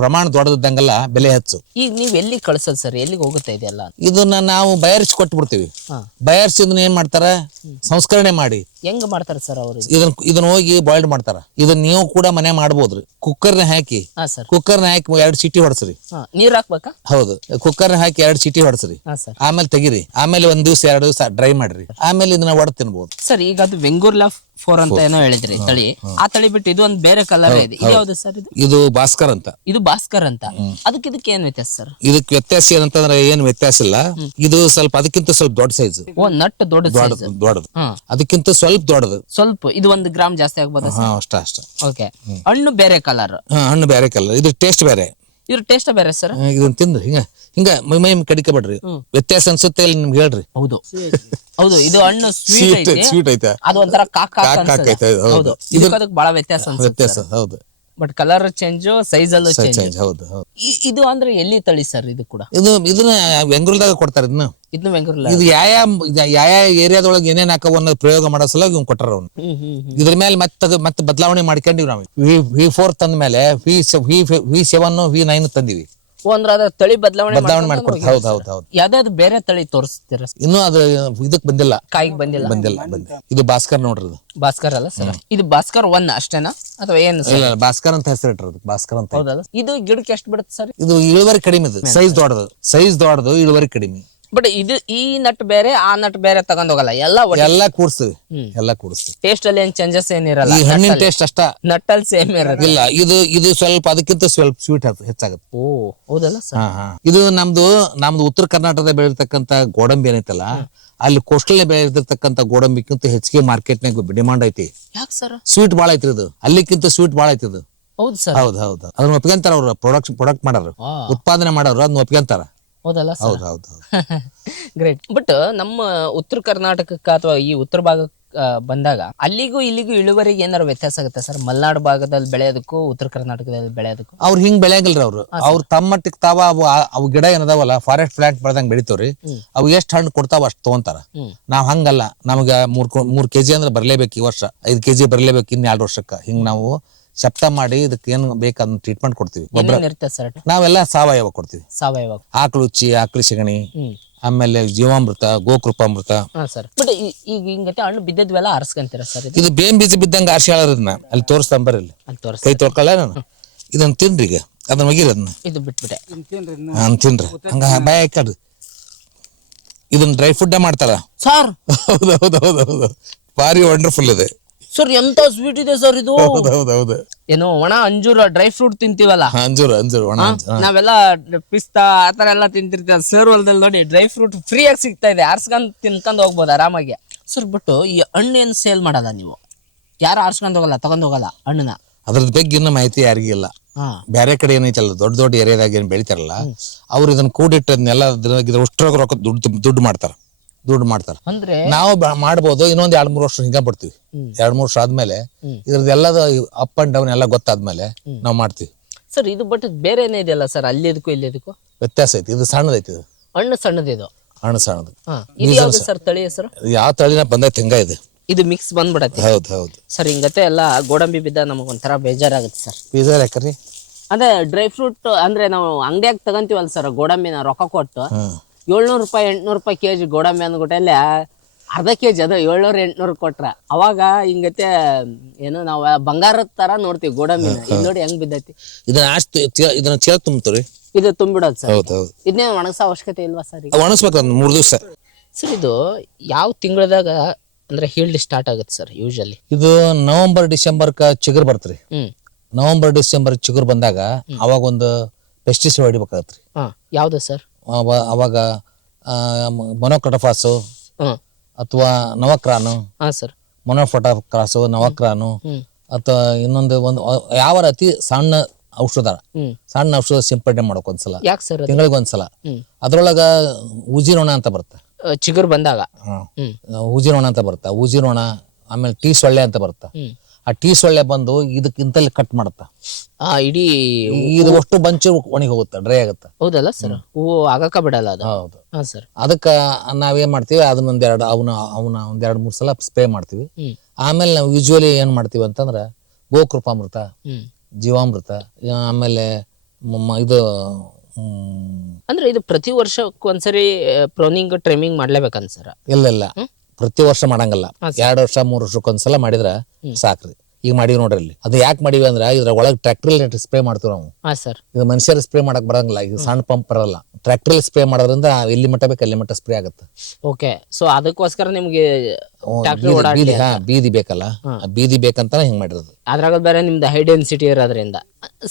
ಪ್ರಮಾಣ ದೊಡ್ಡದಂಗಲ್ಲ, ಬೆಲೆ ಹೆಚ್ಚು. ಈಗ ನೀವ್ ಎಲ್ಲಿ ಕಳ್ಸೋದು ಸರ್? ಎಲ್ಲಿಗೆ ಹೋಗುತ್ತೆ ಇದೆಲ್ಲ? ಇದನ್ನ ನಾವು ಬಯರ್ಸಿ ಕೊಟ್ಟು ಬಿಡ್ತೀವಿ. ಬಯರ್ಸಿ ಇದನ್ನ ಏನ್ ಮಾಡ್ತಾರ, ಸಂಸ್ಕರಣೆ ಮಾಡಿ ಹೆಂಗ್ ಮಾಡ್ತಾರ ಸರ್ ಅವರು? ಇದನ್ನ ಹೋಗಿ ಬಾಯ್ಲ್ಡ್ ಮಾಡ್ತಾರ. ಇದನ್ನ ನೀವು ಕೂಡ ಮನೆ ಮಾಡ್ಬೋದ್ರಿ. ಕುಕ್ಕರ್ನ ಹಾಕಿ 2 ಸೀಟಿ ಹೊಡ್ಸ್ರಿ. ನೀರ್ ಹಾಕ್ಬೇಕಾ? ಹೌದು, ಕುಕ್ಕರ್ನ ಹಾಕಿ 2 ಸೀಟಿ ಹೊಡ್ಸ್ರಿ. ಆಮೇಲೆ ತೆಗಿರಿ. ಆಮೇಲೆ 1 ದಿವಸ 2 ದಿವಸ ಡ್ರೈ ಮಾಡ್ರಿ. ಆಮೇಲೆ ಇದನ್ನ ಒಡೆದು ತಿನ್ಬಹುದು ಸರ್. ಈಗ ಅದು ವೆಂಗೂರ್ಲಾ 4 ಅಂತ ಏನೋ ಹೇಳಿದ್ರಿ ತಳಿ. ಆ ತಳಿ ಬಿಟ್ಟು ಇದು ಒಂದು ಬೇರೆ ಕಲರ್ ಇದೆ. ಇದು ಯಾವ್ದು ಸರ್? ಇದು ಭಾಸ್ಕರ್ ಅಂತ. ಇದು ಭಾಸ್ಕರ್ ಅಂತ. ಇದಕ್ಕೆ ಏನ್ ವ್ಯತ್ಯಾಸ ಸರ್? ಇದಕ್ಕೆ ವ್ಯತ್ಯಾಸ ಏನಂತಂದ್ರೆ ಏನು ವ್ಯತ್ಯಾಸ ಇಲ್ಲ. ಇದು ಸ್ವಲ್ಪ ಅದಕ್ಕಿಂತ ಸ್ವಲ್ಪ ದೊಡ್ಡ ಸೈಜ್. ನಟ್ ದೊಡ್ಡದು. ಅದಕ್ಕಿಂತ ಸ್ವಲ್ಪ ದೊಡ್ಡದು. ಸ್ವಲ್ಪ ಇದು 1 ಗ್ರಾಮ್ ಜಾಸ್ತಿ ಆಗ್ಬೋದಾ? ಅಷ್ಟ. ಓಕೆ. ಹಣ್ಣು ಬೇರೆ ಕಲರ್. ಹಣ್ಣು ಬೇರೆ ಕಲರ್. ಇದು ಟೇಸ್ಟ್ ಬೇರೆ. ಇದ್ರ ಟೇಸ್ಟ್ ಬೇರೆ ಸರ್. ಇದನ್ನ ತಿಂದ್ರಿ ಹಿಂಗ ಮೈ ಕಡಿಕಬೇಡ್ರಿ. ವ್ಯತ್ಯಾಸ ಅನ್ಸುತ್ತೆ ಇಲ್ಲಿ ನಿಮ್ಗೆ ಹೇಳ್ರಿ. ಹೌದು ಇದು ಹಣ್ಣು ಸ್ವೀಟ್ ಐತೆ. ಅದು ಒಂಥರ ಕಾಕ ಹೌದು. ಇದಕ್ಕೆ ಬಹಳ ವ್ಯತ್ಯಾಸ. ಹೌದು. ಬಟ್ ಕಲರ್ ಚೇಂಜ್, ಸೈಜ್ ಅಲ್ಲೂ ಚೇಂಜ್. ಹೌದು. ಇದು ಅಂದ್ರೆ ಎಲ್ಲಿ ತಳಿ ಸರ್? ಇದು ಕೂಡ ಇದನ್ನ ಬೆಂಗಳೂರದಾಗ ಕೊಡ್ತಾರೆ. ಇದನ್ನು ಬೆಂಗಳೂರು. ಇದು ಯಾವ ಏರಿಯಾದೊಳಗೆ ಏನೇನ್ ಹಾಕವ ಅನ್ನೋದು ಪ್ರಯೋಗ ಮಾಡೋ ಸಲ ಇವ್ನು ಕೊಟ್ಟಾರ ಅವ್ನು. ಇದ್ರ ಮೇಲೆ ಮತ್ತೆ ಬದಲಾವಣೆ ಮಾಡ್ಕೊಂಡಿವಿ ನಾವು. V4 ತಂದ ಮೇಲೆ V7, V9 ತಂದಿವಿ. ತಳಿ ಬದಲಾವಣೆ ಮಾಡ್ಕೊಡ್ತೀವಿ. ಹೌದು. ಯಾವ್ದಾದ್ರು ಬೇರೆ ತಳಿ ತೋರಿಸ್ತೀರ? ಇನ್ನು ಅದು ಇದಕ್ ಬಂದಿಲ್ಲ, ಕಾಯಿಗೆ ಬಂದಿಲ್ಲ. ಇದು ಭಾಸ್ಕರ್ ನೋಡ್ರಿ. ಭಾಸ್ಕರ್ ಅಲ್ಲ ಸರ್? ಇದು ಭಾಸ್ಕರ್ 1 ಅಷ್ಟೇನಾ ಅಥವಾ ಏನು? ಭಾಸ್ಕರ್ ಅಂತ ಹೆಸರಿಟ್ಟಿರೋದು ಭಾಸ್ಕರ್ ಅಂತ. ಹೌದಲ್ಲ. ಇದು ಗಿಡಕ್ಕೆ ಎಷ್ಟು ಬಿಡುತ್ತೆ ಸರ್? ಇದು ಇಳುವರಿ ಕಡಿಮೆ. ಸೈಜ್ ದೊಡ್ಡದು, ಇಳುವರಿ ಕಡಿಮೆ. ಬಟ್ ಇದು ಈ ನಟ್ ಬೇರೆ, ಆ ನಟ್ ಬೇರೆ ತಗೊಂಡ್ ಹೋಗಲ್ಲ. ಎಲ್ಲ ಕೂಡ್ಸ್ತೀವಿ. ಟೇಸ್ಟ್ ಅಲ್ಲಿ ಏನ್ ಚೇಂಜಸ್ ಏನಿರಲ್ಲ. ಈ ಹಣ್ಣಿನ ಟೇಸ್ಟ್ ಅಷ್ಟ. ನಟ್ಟಲ್ಲಿ ಸೇಮ್ ಇರಲ್ಲ. ಇಲ್ಲ, ಇದು ಸ್ವಲ್ಪ ಅದಕ್ಕಿಂತ ಸ್ವಲ್ಪ ಸ್ವೀಟ್ ಹೆಚ್ಚಾಗುತ್ತೆ. ಓ ಹೌದಲ್ಲ ಸರ್? ಇದು ನಮ್ದು ಉತ್ತರ ಕರ್ನಾಟಕದ ಬೆಳೆದಿರ್ತಕ್ಕಂತ ಗೋಡಂಬಿ ಏನೈತಲ್ಲ, ಅಲ್ಲಿ ಕೋಸ್ಟಲ್ ಬೆಳೆದಿರ್ತಕ್ಕಂತ ಗೋಡಂಬಿಕ್ಕಿಂತ ಹೆಚ್ಚಿಗೆ ಮಾರ್ಕೆಟ್ ನಾಗ ಡಿಮಾಂಡ್ ಐತಿ. ಯಾಕೆ ಸರ್? ಸ್ವೀಟ್ ಬಾಳ ಐತಿ ಇದು. ಅಲ್ಲಿಕ್ಕಿಂತ ಸ್ವೀಟ್ ಬಾಳ ಐತಿ ಇದು. ಹೌದು ಸರ್. ಹೌದು. ಅದನ್ನ ಒಪ್ಕೊಂತಾರ ಅವ್ರು. ಪ್ರಾಡಕ್ಟ್ ಮಾಡೋರು, ಉತ್ಪಾದನೆ ಮಾಡೋರು ಅದನ್ನ ಒಪ್ಕೊಂತಾರ. ಹೌದಲ್ಲ? ಹೌದು. ಗ್ರೇಟ್. ಬಟ್ ನಮ್ಮ ಉತ್ತರ ಕರ್ನಾಟಕಕ್ಕೆ ಅಥವಾ ಈ ಉತ್ತರ ಭಾಗಕ್ಕೆ ಬಂದಾಗ ಅಲ್ಲಿಗೂ ಇಲ್ಲಿಗೂ ಇಳುವರಿಗೆ ಏನಾರು ವ್ಯತ್ಯಾಸ ಆಗುತ್ತೆ ಸರ್? ಮಲೆನಾಡು ಭಾಗದಲ್ಲಿ ಬೆಳೆಯೋದಕ್ಕೂ ಉತ್ತರ ಕರ್ನಾಟಕದಲ್ಲಿ ಬೆಳೆಯೋದಕ್ಕೂ ಅವ್ರು ಹಿಂಗ್ ಬೆಳೆಯಂಗಿಲ್ರಿ. ಅವ್ರು ತಮ್ಮ ಮಟ್ಟಿಗೆ ತಾವ ಅವು ಗಿಡ ಏನದಾವಲ್ಲ, ಫಾರೆಸ್ಟ್ ಪ್ಲಾಂಟ್ ಬೆಳೆದಂಗ್ ಬೆಳಿತವ್ರಿ. ಅವು ಎಷ್ಟ್ ಹಣ್ಣು ಕೊಡ್ತಾವ ಅಷ್ಟ್ ತಗೊಂತಾರ. ನಾವ್ ಹಂಗಲ್ಲ. ನಮ್ಗ 3 ಕೆಜಿ ಅಂದ್ರೆ ಬರ್ಲೇಬೇಕು ಈ ವರ್ಷ, 5 ಕೆಜಿ ಬರ್ಲೇಬೇಕು ಇನ್ 2 ವರ್ಷಕ್ಕ. ಹಿಂಗ್ ನಾವು ಶಬ್ದ ಮಾಡಿ ಇದಕ್ಕೆ ಏನ್ ಬೇಕಾದ ಟ್ರೀಟ್ಮೆಂಟ್ ಕೊಡ್ತೀವಿ. ನಾವೆಲ್ಲ ಸಾವಯವ ಕೊಡ್ತೀವಿ. ಆಕಳು ಉಚ್ಚಿ, ಆಕಳು ಸೆಗಣಿ, ಆಮೇಲೆ ಜೀವಾಮೃತ, ಗೋಕೃಪಾಮೃತ. ಬಟ್ ಈಗ ಹಿಂಗತೆ ಹಣ್ಣು ಬಿದ್ದದ್ವೆಲ್ಲ ಆರಿಸ್ಕೊಂತೀರ ಸರ್? ಇದು ಬೇನ್ ಬೀಜ ಬಿದ್ದಂಗ ಆರ್ಸಿ ಹೇಳೋದನ್ನ ಅಲ್ಲಿ ತೋರಿಸ್ತಾಂಬರಿಲ್ಲ. ಕೈ ತೊಳ್ಕೊಳ್ಳ ನಾನು. ಇದನ್ನ ತಿನ್ರಿ. ಈಗ ಅದನ್ನ ಒಗಿರಿ. ಅದನ್ನ ಇದು ಬಿಟ್ಬಿಟ್ಟೆ ತಿನ್ರಿ. ಹಂಗ ಬಾಯ ಹಾಕಡ್ರಿ. ಇದನ್ನ ಡ್ರೈ ಫುಡ್ ಮಾಡ್ತಾರ ಸರ್. ಹೌದು. ಭಾರಿ ವಂಡರ್ಫುಲ್ ಇದೆ ಸರ್ ಎಂತ ಸ್ವೀಟ್ ಇದೆ ಸರ್ ಇದು. ಹೌದೌದು. ಏನು ಒಣ ಅಂಜೂರ ಡ್ರೈ ಫ್ರೂಟ್ ತಿಂತೀವಲ್ಲ, ಅಂಜೂರ ಒಣ ನಾವೆಲ್ಲ ಪಿಸ್ತಾ ಆತರ ಎಲ್ಲ ತಿಂತಿರ್ತೀವಿ. ಸರ್ ಹೊಲದಲ್ಲಿ ನೋಡಿ ಡ್ರೈ ಫ್ರೂಟ್ ಫ್ರೀ ಆಗಿ ಸಿಗ್ತಾ ಇದೆ, ಆರ್ಸ್ಕೊಂಡ್ ತಿನ್ಕೊಂಡ್ ಹೋಗ್ಬೋದು ಆರಾಮಾಗಿ. ಸರ್ ಬಟ್ ಈ ಹಣ್ಣು ಏನು ಸೇಲ್ ಮಾಡಲ್ಲ ನೀವು, ಯಾರು ಆರ್ಸ್ಕೊಂಡ್ ಹೋಗಲ್ಲ, ತಗೊಂಡ್ ಹೋಗಲ್ಲ ಹಣ್ಣನ್ನ. ಅದ್ರದ್ ಬಗ್ಗೆ ಇನ್ನೂ ಮಾಹಿತಿ ಯಾರಿಗಿಲ್ಲ. ಬೇರೆ ಕಡೆ ಏನೈತಲ್ಲ ದೊಡ್ಡ ಏರಿಯಾದಾಗ ಏನ್ ಬೆಳಿತಾರಲ್ಲ ಅವ್ರು ಇದನ್ನ ಕೂಡಿಟ್ಟದ್ನೆಲ್ಲ ಇದ್ರ ಅಷ್ಟ್ರಾಗ ರೊಕ್ಕ ದುಡ್ಡು ಮಾಡ್ತಾರ. ಅಂದ್ರೆ ನಾವು ಮಾಡ್ಬೋದು. ಇನ್ನೊಂದ್ 2-3 ವರ್ಷ ಹಿಂಗ ಬಿಡ್ತೀವಿ. 2-3 ವರ್ಷ ಆದ್ಮೇಲೆ ಇದ್ರದ್ದು ಎಲ್ಲದ ಅಪ್ ಅಂಡ್ ಡೌನ್ ಎಲ್ಲ ಗೊತ್ತಾದ್ಮೇಲೆ ನಾವ್ ಮಾಡ್ತೀವಿ. ಸರ್ ಇದು ಬಟ್ ಬೇರೆ ಏನೇ ಇದೆಯಲ್ಲ ಸರ್, ಅಲ್ಲಿದಕ್ಕೂ ಇಲ್ಲಿದಕ್ಕೂ ವ್ಯತ್ಯಾಸ ಐತಿ. ಇದು ಸಣ್ಣದೈತಿ, ಇದು ಹಣ್ಣು ಸಣ್ಣದಿದು. ಹಣ್ಣು ಸಣ್ಣದು. ಇದು ಯಾವ್ದು ಸರ್ ತಳಿ ಹೆಸರು? ಯಾವ ತಳಿನ ಬಂದೈತಿ ಹಿಂಗ ಇದೆ. ಇದು ಮಿಕ್ಸ್ ಬಂದ್ಬಿಡತ್ತೆ. ಹೌದು ಸರ್ ಹಿಂಗತ್ತೆ ಎಲ್ಲ ಗೋಡಂಬಿ ಬಿದ್ದ ನಮಗ್ ಒಂಥರ ಬೇಜಾರಾಗುತ್ತೆ ಸರ್. ಬೀಜ ಯಾಕ್ರಿ ಅದೇ ಡ್ರೈ ಫ್ರೂಟ್ ಅಂದ್ರೆ ನಾವು ಅಂಗಡಿಯಾಗ ತಗಂತೀವಲ್ಲ ಸರ್ ಗೋಡಂಬಿನ ರೊಕ್ಕ ಕೊಟ್ಟು 700 ರೂಪಾಯಿ 800 ರೂಪಾಯಿ ಕೆಜಿ ಗೋಡಂಬಿ ಅಂದ್ಬಿಟ್ಟಲ್ಲಿ ಅರ್ಧ ಕೆಜಿ ಅದು 700-800 ಕೊಟ್ರ ಅವಾಗ ಹಿಂಗತ್ತೆ ಏನು ನಾವು ಬಂಗಾರದ ತರ ನೋಡ್ತೀವಿ ಗೋಡಂಬಿನ. ಇಲ್ಲಿ ನೋಡಿ ಹೆಂಗ್ ಬಿದ್ದೈತಿ. ಇದನ್ನ ಚೀಲ ತುಂಬ್ತೀರಿ, ಇದು ತುಂಬಿಡೋದು ಸರ್. ಹೌದು. ಇದನ್ನೇ ಒಣಗ್ಸೋ ಅವಶ್ಯಕತೆ ಇಲ್ವಾ ಸರ್? ಒಣಗಿಸ್ಬೇಕು 3 ದಿವಸ. ಸರ್ ಇದು ಯಾವ ತಿಂಗಳದಾಗ ಅಂದ್ರೆ ಹೀಲ್ಡ್ ಸ್ಟಾರ್ಟ್ ಆಗುತ್ತೆ ಸರ್ ಯೂಶಲಿ? ಇದು ನವೆಂಬರ್-ಡಿಸೆಂಬರ್ ಚಿಗುರು ಬರ್ತ್ರಿ. ನವೆಂಬರ್-ಡಿಸೆಂಬರ್ ಚಿಗುರು ಬಂದಾಗ ಅವಾಗ ಒಂದು ಪೆಸ್ಟಿಸೈಡ್ ಹೊಡಿಬೇಕಾಗತ್ರಿ. ಯಾವ್ದು ಸರ್? ಅವಾಗ ಮೊನೊಕ್ರೊಟೋಫಾಸು ಅಥವಾ ನವಕ್ರಾನು. ಸರ್ ಮೊನೊಫೊಟಾಕ್ರಾಸು, ನವಕ್ರಾನು ಅಥವಾ ಇನ್ನೊಂದು ಯಾವ ಅತಿ ಸಣ್ಣ ಔಷಧ ಸಿಂಪಡಣೆ ಮಾಡಕ್ ಒಂದ್ಸಲ, ಯಾಕೆ ಸರ್? ತಿಂಗಳಿಗೆ ಒಂದ್ಸಲ. ಅದ್ರೊಳಗ ಉಜಿರೋಣ ಅಂತ ಬರುತ್ತೆ ಚಿಗುರು ಬಂದಾಗ. ಉಜಿರೋಣ ಅಂತ ಬರುತ್ತಾ, ಉಜಿರೋಣ. ಆಮೇಲೆ ಟೀ ಸೊಳ್ಳೆ ಅಂತ ಬರುತ್ತಾ. ಆ ಟೀ ಸೊಳ್ಳೆ ಬಂದು ಇದಕ್ಕಿಂತಲ್ಲಿ ಕಟ್ ಮಾಡುತ್ತಾ ಇಡೀ ಇದು ಅಷ್ಟು ಬಂಚು ಒಣಗಿ ಹೋಗುತ್ತೆ, ಡ್ರೈ ಆಗುತ್ತೆ. ಹೌದಲ್ಲ ಸರ್? ಹೂವು ಆಗಕ್ಕ ಬಿಡಲ್ಲ ಅದು. ಹೌದು ಸರ್. ಅದಕ್ಕ ನಾವೇನ್ ಮಾಡ್ತೀವಿ, ಅದನ್ನ ಒಂದ್ 2-3 ಸಲ ಸ್ಪ್ರೇ ಮಾಡ್ತೀವಿ. ಆಮೇಲೆ ನಾವು ಯೂಶುವಲಿ ಏನ್ ಮಾಡ್ತೀವಿ ಅಂತಂದ್ರ ಗೋಕೃಪಾಮೃತ, ಜೀವಾಮೃತ, ಆಮೇಲೆ ಇದು ಅಂದ್ರೆ ಇದು ಪ್ರತಿ ವರ್ಷಕ್ಕೊಂದ್ಸರಿ ಪ್ರೂನಿಂಗ್ ಟ್ರಿಮ್ಮಿಂಗ್ ಮಾಡ್ಲೇಬೇಕಂತ ಸರ್? ಇಲ್ಲ ಪ್ರತಿ ವರ್ಷ ಮಾಡಂಗಲ್ಲ. 2 ವರ್ಷ 3 ವರ್ಷಕ್ಕೊಂದ್ಸಲ ಮಾಡಿದ್ರ ಸಾಕ್ರಿ. ಈಗ ಮಾಡಿವಿ ನೋಡ್ರಿ ಇಲ್ಲಿ. ಅದು ಯಾಕೆ ಮಾಡಿವಿ ಅಂದ್ರ ಇದ್ರ ಒಳಗೆ ಟ್ರ್ಯಾಕ್ಟರ್ ಸ್ಪ್ರೇ ಮಾಡ್ತೀವಿ ನಾವು. ಇದು ಮನುಷ್ಯರು ಸ್ಪ್ರೇ ಮಾಡಕ್ ಬರಂಗಿಲ್ಲ, ಇದು ಸಣ್ಣ ಪಂಪ್ ಬರಲ್ಲ. ಟ್ರ್ಯಾಕ್ಟರ್ ಸ್ಪ್ರೇ ಮಾಡೋದ್ರಿಂದ ಎಲ್ಲಿ ಮಟ್ಟ ಬೇಕು ಅಲ್ಲಿ ಮಟ್ಟ ಸ್ಪ್ರೇ ಆಗುತ್ತೆ. ಓಕೆ. ಸೊ ಅದಕ್ಕೋಸ್ಕರ ನಿಮ್ಗೆ ಬೀದಿ ಬೇಕಲ್ಲ, ಬೀದಿ ಬೇಕಂತ ಹಿಂಗ್ ಮಾಡಿರೋದು. ಅದ್ರಾಗ ಬೇರೆ ನಿಮ್ದು ಹೈ ಡೆನ್ಸಿಟಿ ಇರೋದ್ರಿಂದ.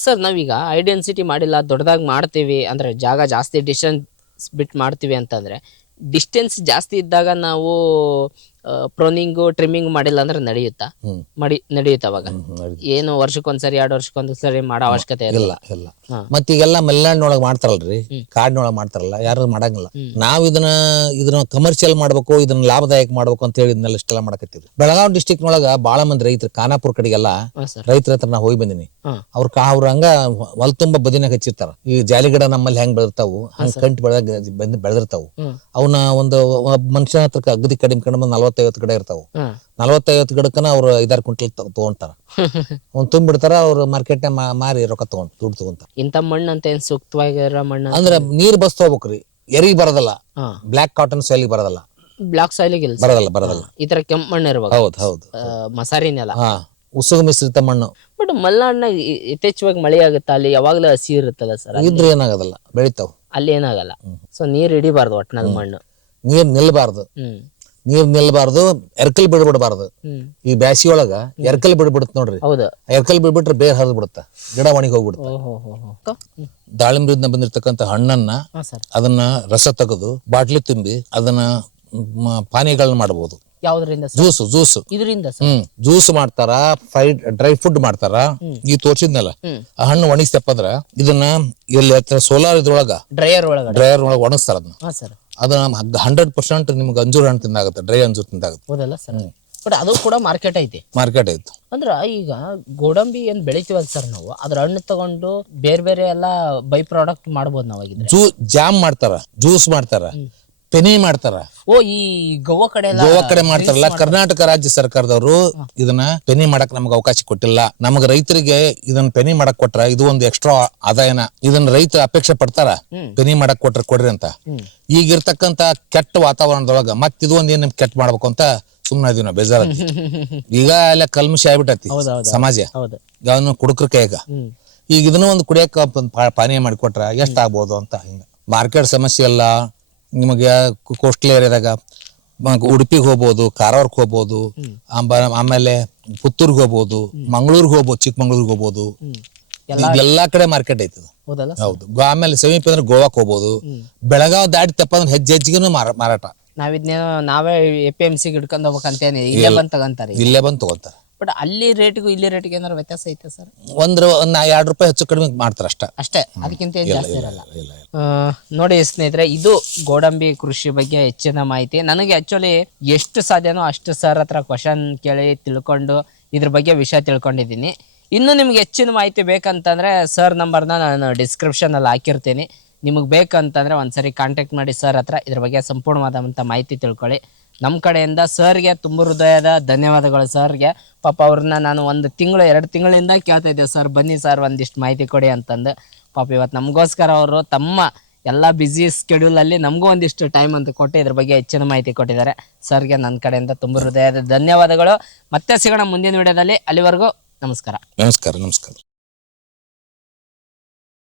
ಸರ್ ನಾವೀಗ ಹೈ ಡೆನ್ಸಿಟಿ ಮಾಡಿಲ್ಲ, ದೊಡ್ಡದಾಗಿ ಮಾಡ್ತೀವಿ ಅಂದ್ರೆ ಜಾಗ ಜಾಸ್ತಿ ಡಿಸ್ಟೆನ್ಸ್ ಬಿಟ್ಟು ಮಾಡ್ತೀವಿ ಅಂತಂದ್ರೆ, ಡಿಸ್ಟೆನ್ಸ್ ಜಾಸ್ತಿ ಇದ್ದಾಗ ನಾವು ಪ್ರೂನಿಂಗ್ ಟ್ರಿಮ್ಮಿಂಗ್ ಮಾಡಿಲ್ಲ ಅಂದ್ರೆ ನಡೆಯುತ್ತಾ? ನಡೆಯುತ್ತ ಅವಾಗ? ಏನು ವರ್ಷಕ್ಕೊಂದ್ಸರಿ 2 ವರ್ಷಕ್ಕೊಂದ್ಸರಿ ಮಾಡೋ ಅವಶ್ಯಕತೆ ಇಲ್ಲ. ಮತ್ತ ಈಗೆಲ್ಲ ಮಲೆನಾಡಿನೊಳಗ್ ಮಾಡ್ತಾರಲ್ರಿ, ಕಾಡಿನೊಳಗ್ ಮಾಡ್ತಾರಲ್ಲ, ಯಾರು ಮಾಡಂಗಿಲ್ಲ. ನಾವ್ ಇದನ್ನ ಕಮರ್ಷಿಯಲ್ ಮಾಡ್ಬೇಕು, ಇದನ್ನ ಲಾಭದಾಯಕ ಮಾಡ್ಬೇಕು ಅಂತ ಹೇಳಿ ಇದನ್ನೆಲ್ಲ ಇಷ್ಟೆಲ್ಲ ಮಾಡಕತ್ತೀವಿ. ಬೆಳಗಾವಿ ಡಿಸ್ಟಿಕ್ ನೊಳಗ ಬಾಳ ಮಂದಿ ರೈತರು, ಖಾನಾಪುರ ಕಡೆಗೆಲ್ಲ ರೈತರ ಹತ್ರ ನಾ ಹೋಗಿ ಬಂದಿನಿ. ಅವ್ರ ಹಂಗ ಹೊಲ ತುಂಬಾ ಬದಿನಾಗ ಹಚ್ಚಿರ್ತಾರ. ಈ ಜಾಲಿಗಿಡ ನಮ್ಮಲ್ಲಿ ಹೆಂಗ್ ಬೆಳೆದಿರ್ತಾವು ಹಂಗ ಕಂಟಿ ಬೆಳೆದಿರ್ತಾವು. ಅವನ್ನ ಒಂದು ಮನುಷ್ಯನ ಹತ್ರ ಅಗದಿ ಕಡಿಮೆ 40-50 ಗಿಡ ಇರ್ತಾವ. 40-50 ಗಿಡಕ್ಕನ ಅವ್ರು 5-6 ಕ್ವಿಂಟಲ್ ತಗೊಂತಾರ. ಅವ್ನು ತುಂಬಿಡ್ತಾರ. ಅವ್ರು ಮಾರ್ಕೆಟ್ ಮಾರಿ ರೊಕ್ಕ ದುಡ್ಡು ತಗೊಂತಾರ. ಇಂತ ಮಣ್ಣು ಅಂತ ಏನ್ ಸೂಕ್ತವಾಗಿರೋ ಮಣ್ಣು ಅಂದ್ರೆ ನೀರ್ ಬಸ್ ತಗೋಬೇಕ್ರಿ. ಎರಿಗೆ ಬರೋದಲ್ಲ, ಬ್ಲಾಕ್ ಕಾಟನ್ ಸಾಯಿಲ್ ಬರೋದಲ್ಲ, ಬ್ಲಾಕ್ ಸಾಯಿಲಿಗೆ ಬರೋದಲ್ಲ. ಈ ತರ ಕೆಂಪು ಮಣ್ಣು ಇರ್ಬೇಕು. ಹೌದು ಮಸಾರಿನೆಲ್ಲ ಉಸುಗು ಮಿಶ್ರಿತ ಮಣ್ಣು. ಬಟ್ ಮಲೆನಾಡಿನಾಗ ಯಥೇಚ್ಛವಾಗಿ ಮಳೆ ಆಗುತ್ತಾ? ಅಲ್ಲಿ ಯಾವಾಗ್ಲೂ ಹಸಿ ಇರುತ್ತಲ್ಲ ಸರ್? ಇದ್ರೆ ಏನಾಗದಲ್ಲ, ಬೆಳಿತಾವ್. ಅಲ್ಲಿ ಏನಾಗಲ್ಲ. ಸೊ ನೀರ್ ಹಿಡಿಬಾರ್ದು ಒಟ್ನಲ್ಲಿ ಮಣ್ಣು. ನೀರ್ ನಿಲ್ಬಾರ್ದು, ಎರ್ಕಲ್ ಬಿಡ್ಬಿಡ್ಬಾರ್ದು. ಈ ಬ್ಯಾಸಿ ಒಳಗ ಎರ್ಕಲ್ ಬಿಡ್ಬಿಡುತ್ತ ನೋಡ್ರಿ. ಎರ್ಕಲ್ ಬಿಡ್ಬಿಟ್ರೆ ಬೇರೆ ಹರಿದ್ ಬಿಡುತ್ತ, ಗಿಡ ಒಣಗಿ ಹೋಗ್ಬಿಡುತ್ತ. ದಾಳಿಂಬ್ರಿಂದ ಬಂದಿರ್ತಕ್ಕಂಥ ಹಣ್ಣನ್ನ ಅದನ್ನ ರಸ ತೆಗೆದು ಬಾಟ್ಲಿ ತುಂಬಿ ಅದನ್ನ ಪಾನೀಯಗಳನ್ನ ಮಾಡಬಹುದು. ಜ್ಯೂಸ್ ಜ್ಯೂಸ್ ಮಾಡ್ತಾರ, ಡ್ರೈ ಫುಡ್ ಮಾಡ್ತಾರ. ಈ ತೋರ್ಸಿದ್ನಲ್ಲ ಆ ಹಣ್ಣು ಒಣಗಿಸ್ತಪ್ಪ ಇದನ್ನ ಇಲ್ಲಿ ಸೋಲಾರ್ ಇದ್ರೊಳಗ ಡ್ರೈಯರ್ ಒಳಗ ಒಣಗಿಸ್ತಾರ. ಅದನ್ನ 100% ನಿಮ್ಗೆ ಅಂಜೂರ ಹಣ್ಣು ತಿಂದಾಗುತ್ತೆ, ಡ್ರೈ ಅಂಜೂರ ತಿಂದಾಗುತ್ತೆ. ಹೌದಲ್ಲ ಸರ್? ಬಟ್ ಅದು ಕೂಡ ಮಾರ್ಕೆಟ್ ಐತಿ. ಅಂದ್ರ ಈಗ ಗೋಡಂಬಿ ಏನ್ ಬೆಳಿತೀವಲ್ಲ ಸರ್ ನಾವು, ಅದ್ರ ಹಣ್ಣು ತಗೊಂಡು ಬೇರೆ ಎಲ್ಲ ಬೈ ಪ್ರಾಡಕ್ಟ್ ಮಾಡ್ಬೋದು ನಾವಾಗಿದ್ರೆ. ಜಾಮ್ ಮಾಡ್ತಾರ, ಜ್ಯೂಸ್ ಮಾಡ್ತಾರ, ಪೆನಿ ಮಾಡ್ತಾರ. ಈ ಗೋವಾ ಕಡೆ ಮಾಡ್ತಾರಲ್ಲ. ಕರ್ನಾಟಕ ರಾಜ್ಯ ಸರ್ಕಾರದವರು ಇದನ್ನ ಪೆನಿ ಮಾಡಕ್ ನಮ್ಗೆ ಅವಕಾಶ ಕೊಟ್ಟಿಲ್ಲ. ನಮಗ ರೈತರಿಗೆ ಇದನ್ನ ಪೆನಿ ಮಾಡಕ್ ಕೊಟ್ರ ಇದು ಒಂದು ಎಕ್ಸ್ಟ್ರಾ ಆದಾಯನ. ಇದನ್ನ ರೈತ ಅಪೇಕ್ಷೆ ಪಡ್ತಾರ, ಪೆನಿ ಮಾಡಕ್ ಕೊಡ್ರಿ ಅಂತ. ಈಗಿರ್ತಕ್ಕಂತ ಕೆಟ್ಟ ವಾತಾವರಣದೊಳಗ ಮತ್ ಇದು ಒಂದ್ ಏನ್ ಕೆಟ್ಟ ಮಾಡ್ಬೇಕು ಅಂತ ಸುಮ್ನ ಇದೀವಿ ನಾವು. ಬೇಜಾರ ಈಗ ಎಲ್ಲ ಕಲ್ಮಶ ಆಗ್ಬಿಟ್ಟತಿ ಸಮಾಜ, ಕುಡುಕ್ರ ಕೈಗ. ಈಗ ಇದನ್ನ ಒಂದು ಕುಡಿಯಕ ಪಾನೀಯ ಮಾಡಿಕೊಟ್ರ ಎಷ್ಟ್ ಆಗ್ಬೋದು ಅಂತ. ಹಿಂಗ ಮಾರ್ಕೆಟ್ ಸಮಸ್ಯೆ ಎಲ್ಲ. ನಿಮಗೆ ಕೋಸ್ಟಲ್ ಏರಿಯಾದಾಗ ಉಡುಪಿಗೆ ಹೋಗ್ಬೋದು, ಕಾರವಾರಕ್ಕೆ ಹೋಗ್ಬೋದು, ಆಮೇಲೆ ಪುತ್ತೂರ್ಗೆ ಹೋಗ್ಬೋದು, ಮಂಗಳೂರಿಗೆ ಹೋಗ್ಬೋದು, ಚಿಕ್ಕಮಂಗ್ಳೂರ್ಗೆ ಹೋಗ್ಬೋದು, ಎಲ್ಲಾ ಕಡೆ ಮಾರ್ಕೆಟ್ ಐತಿ ಇದು. ಹೌದಲ್ಲ ಹೌದು. ಆಮೇಲೆ ಸಮೀಪ ಅಂದ್ರೆ ಗೋವಾಕ್ ಹೋಗ್ಬೋದು, ಬೆಳಗಾವ್ ದಾಟಿತಪ್ಪ ಅಂದ್ರೆ ಹೆಜ್ಜೆಗೂ ಮಾರಾಟ. ನಾವೇ APMC ಹಿಡ್ಕೊಂಡು ಹೋಗ್ಬೇಕಂತೇನೆ ಇಲ್ಲೇ ಬಂದ್ ತಗಂತಾರೆ. ಇಲ್ಲೇ ಬಂದು ತಗೋತಾರೆ. ಬಟ್ ಅಲ್ಲಿ ರೇಟ್ಗೂ ಇಲ್ಲಿ ರೇಟ್ಗೆ ಏನಾದ್ರು ವ್ಯತ್ಯಾಸ ಐತೆ ಸರ್? ಒಂದ್ ₹2 ಹೆಚ್ಚು ಕಡಿಮೆ ಮಾಡ್ತಾರ ಅಷ್ಟೇ, ಅದಕ್ಕಿಂತ ಏನ್ ಜಾಸ್ತಿ ಇರಲ್ಲ. ನೋಡಿ ಸ್ನೇಹಿತರೆ, ಇದು ಗೋಡಂಬಿ ಕೃಷಿ ಬಗ್ಗೆ ಹೆಚ್ಚಿನ ಮಾಹಿತಿ. ನನಗೆ ಆಕ್ಚುಲಿ ಎಷ್ಟು ಸಾಧ್ಯನೋ ಅಷ್ಟು ಸರ್ ಹತ್ರ ಕ್ವಶನ್ ಕೇಳಿ ತಿಳ್ಕೊಂಡು ಇದ್ರ ಬಗ್ಗೆ ವಿಷಯ ತಿಳ್ಕೊಂಡಿದ್ದೀನಿ. ಇನ್ನು ನಿಮ್ಗೆ ಹೆಚ್ಚಿನ ಮಾಹಿತಿ ಬೇಕಂತಂದ್ರೆ ಸರ್ ನಂಬರ್ನ ನಾನು ಡಿಸ್ಕ್ರಿಪ್ಷನ್ ಅಲ್ಲಿ ಹಾಕಿರ್ತೀನಿ. ನಿಮಗೆ ಬೇಕಂತಂದ್ರೆ ಒಂದ್ಸರಿ ಕಾಂಟ್ಯಾಕ್ಟ್ ಮಾಡಿ ಸರ್ ಹತ್ರ, ಇದ್ರ ಬಗ್ಗೆ ಸಂಪೂರ್ಣವಾದಂಥ ಮಾಹಿತಿ ತಿಳ್ಕೊಳ್ಳಿ. ನಮ್ಮ ಕಡೆಯಿಂದ ಸರ್ಗೆ ತುಂಬ ಹೃದಯದ ಧನ್ಯವಾದಗಳು. ಸರ್ಗೆ ಪಾಪ ಅವ್ರನ್ನ ನಾನು 1 ತಿಂಗಳು 2 ತಿಂಗಳಿಂದ ಕೇಳ್ತಾ ಇದ್ದೆ, ಸರ್ ಬನ್ನಿ ಸರ್ ಒಂದಿಷ್ಟು ಮಾಹಿತಿ ಕೊಡಿ ಅಂತಂದು. ಪಾಪ ಇವತ್ತು ನಮಗೋಸ್ಕರ ಅವರು ತಮ್ಮ ಎಲ್ಲ ಬ್ಯುಸಿ ಸ್ಕೆಡ್ಯೂಲಲ್ಲಿ ನಮಗೂ ಒಂದಿಷ್ಟು ಟೈಮ್ ಅಂತ ಕೊಟ್ಟು ಇದ್ರ ಬಗ್ಗೆ ಹೆಚ್ಚಿನ ಮಾಹಿತಿ ಕೊಟ್ಟಿದ್ದಾರೆ. ಸರ್ಗೆ ನನ್ನ ಕಡೆಯಿಂದ ತುಂಬ ಹೃದಯದ ಧನ್ಯವಾದಗಳು. ಮತ್ತೆ ಸಿಗೋಣ ಮುಂದಿನ ವಿಡಿಯೋದಲ್ಲಿ. ಅಲ್ಲಿವರೆಗೂ ನಮಸ್ಕಾರ. ನಮಸ್ಕಾರ.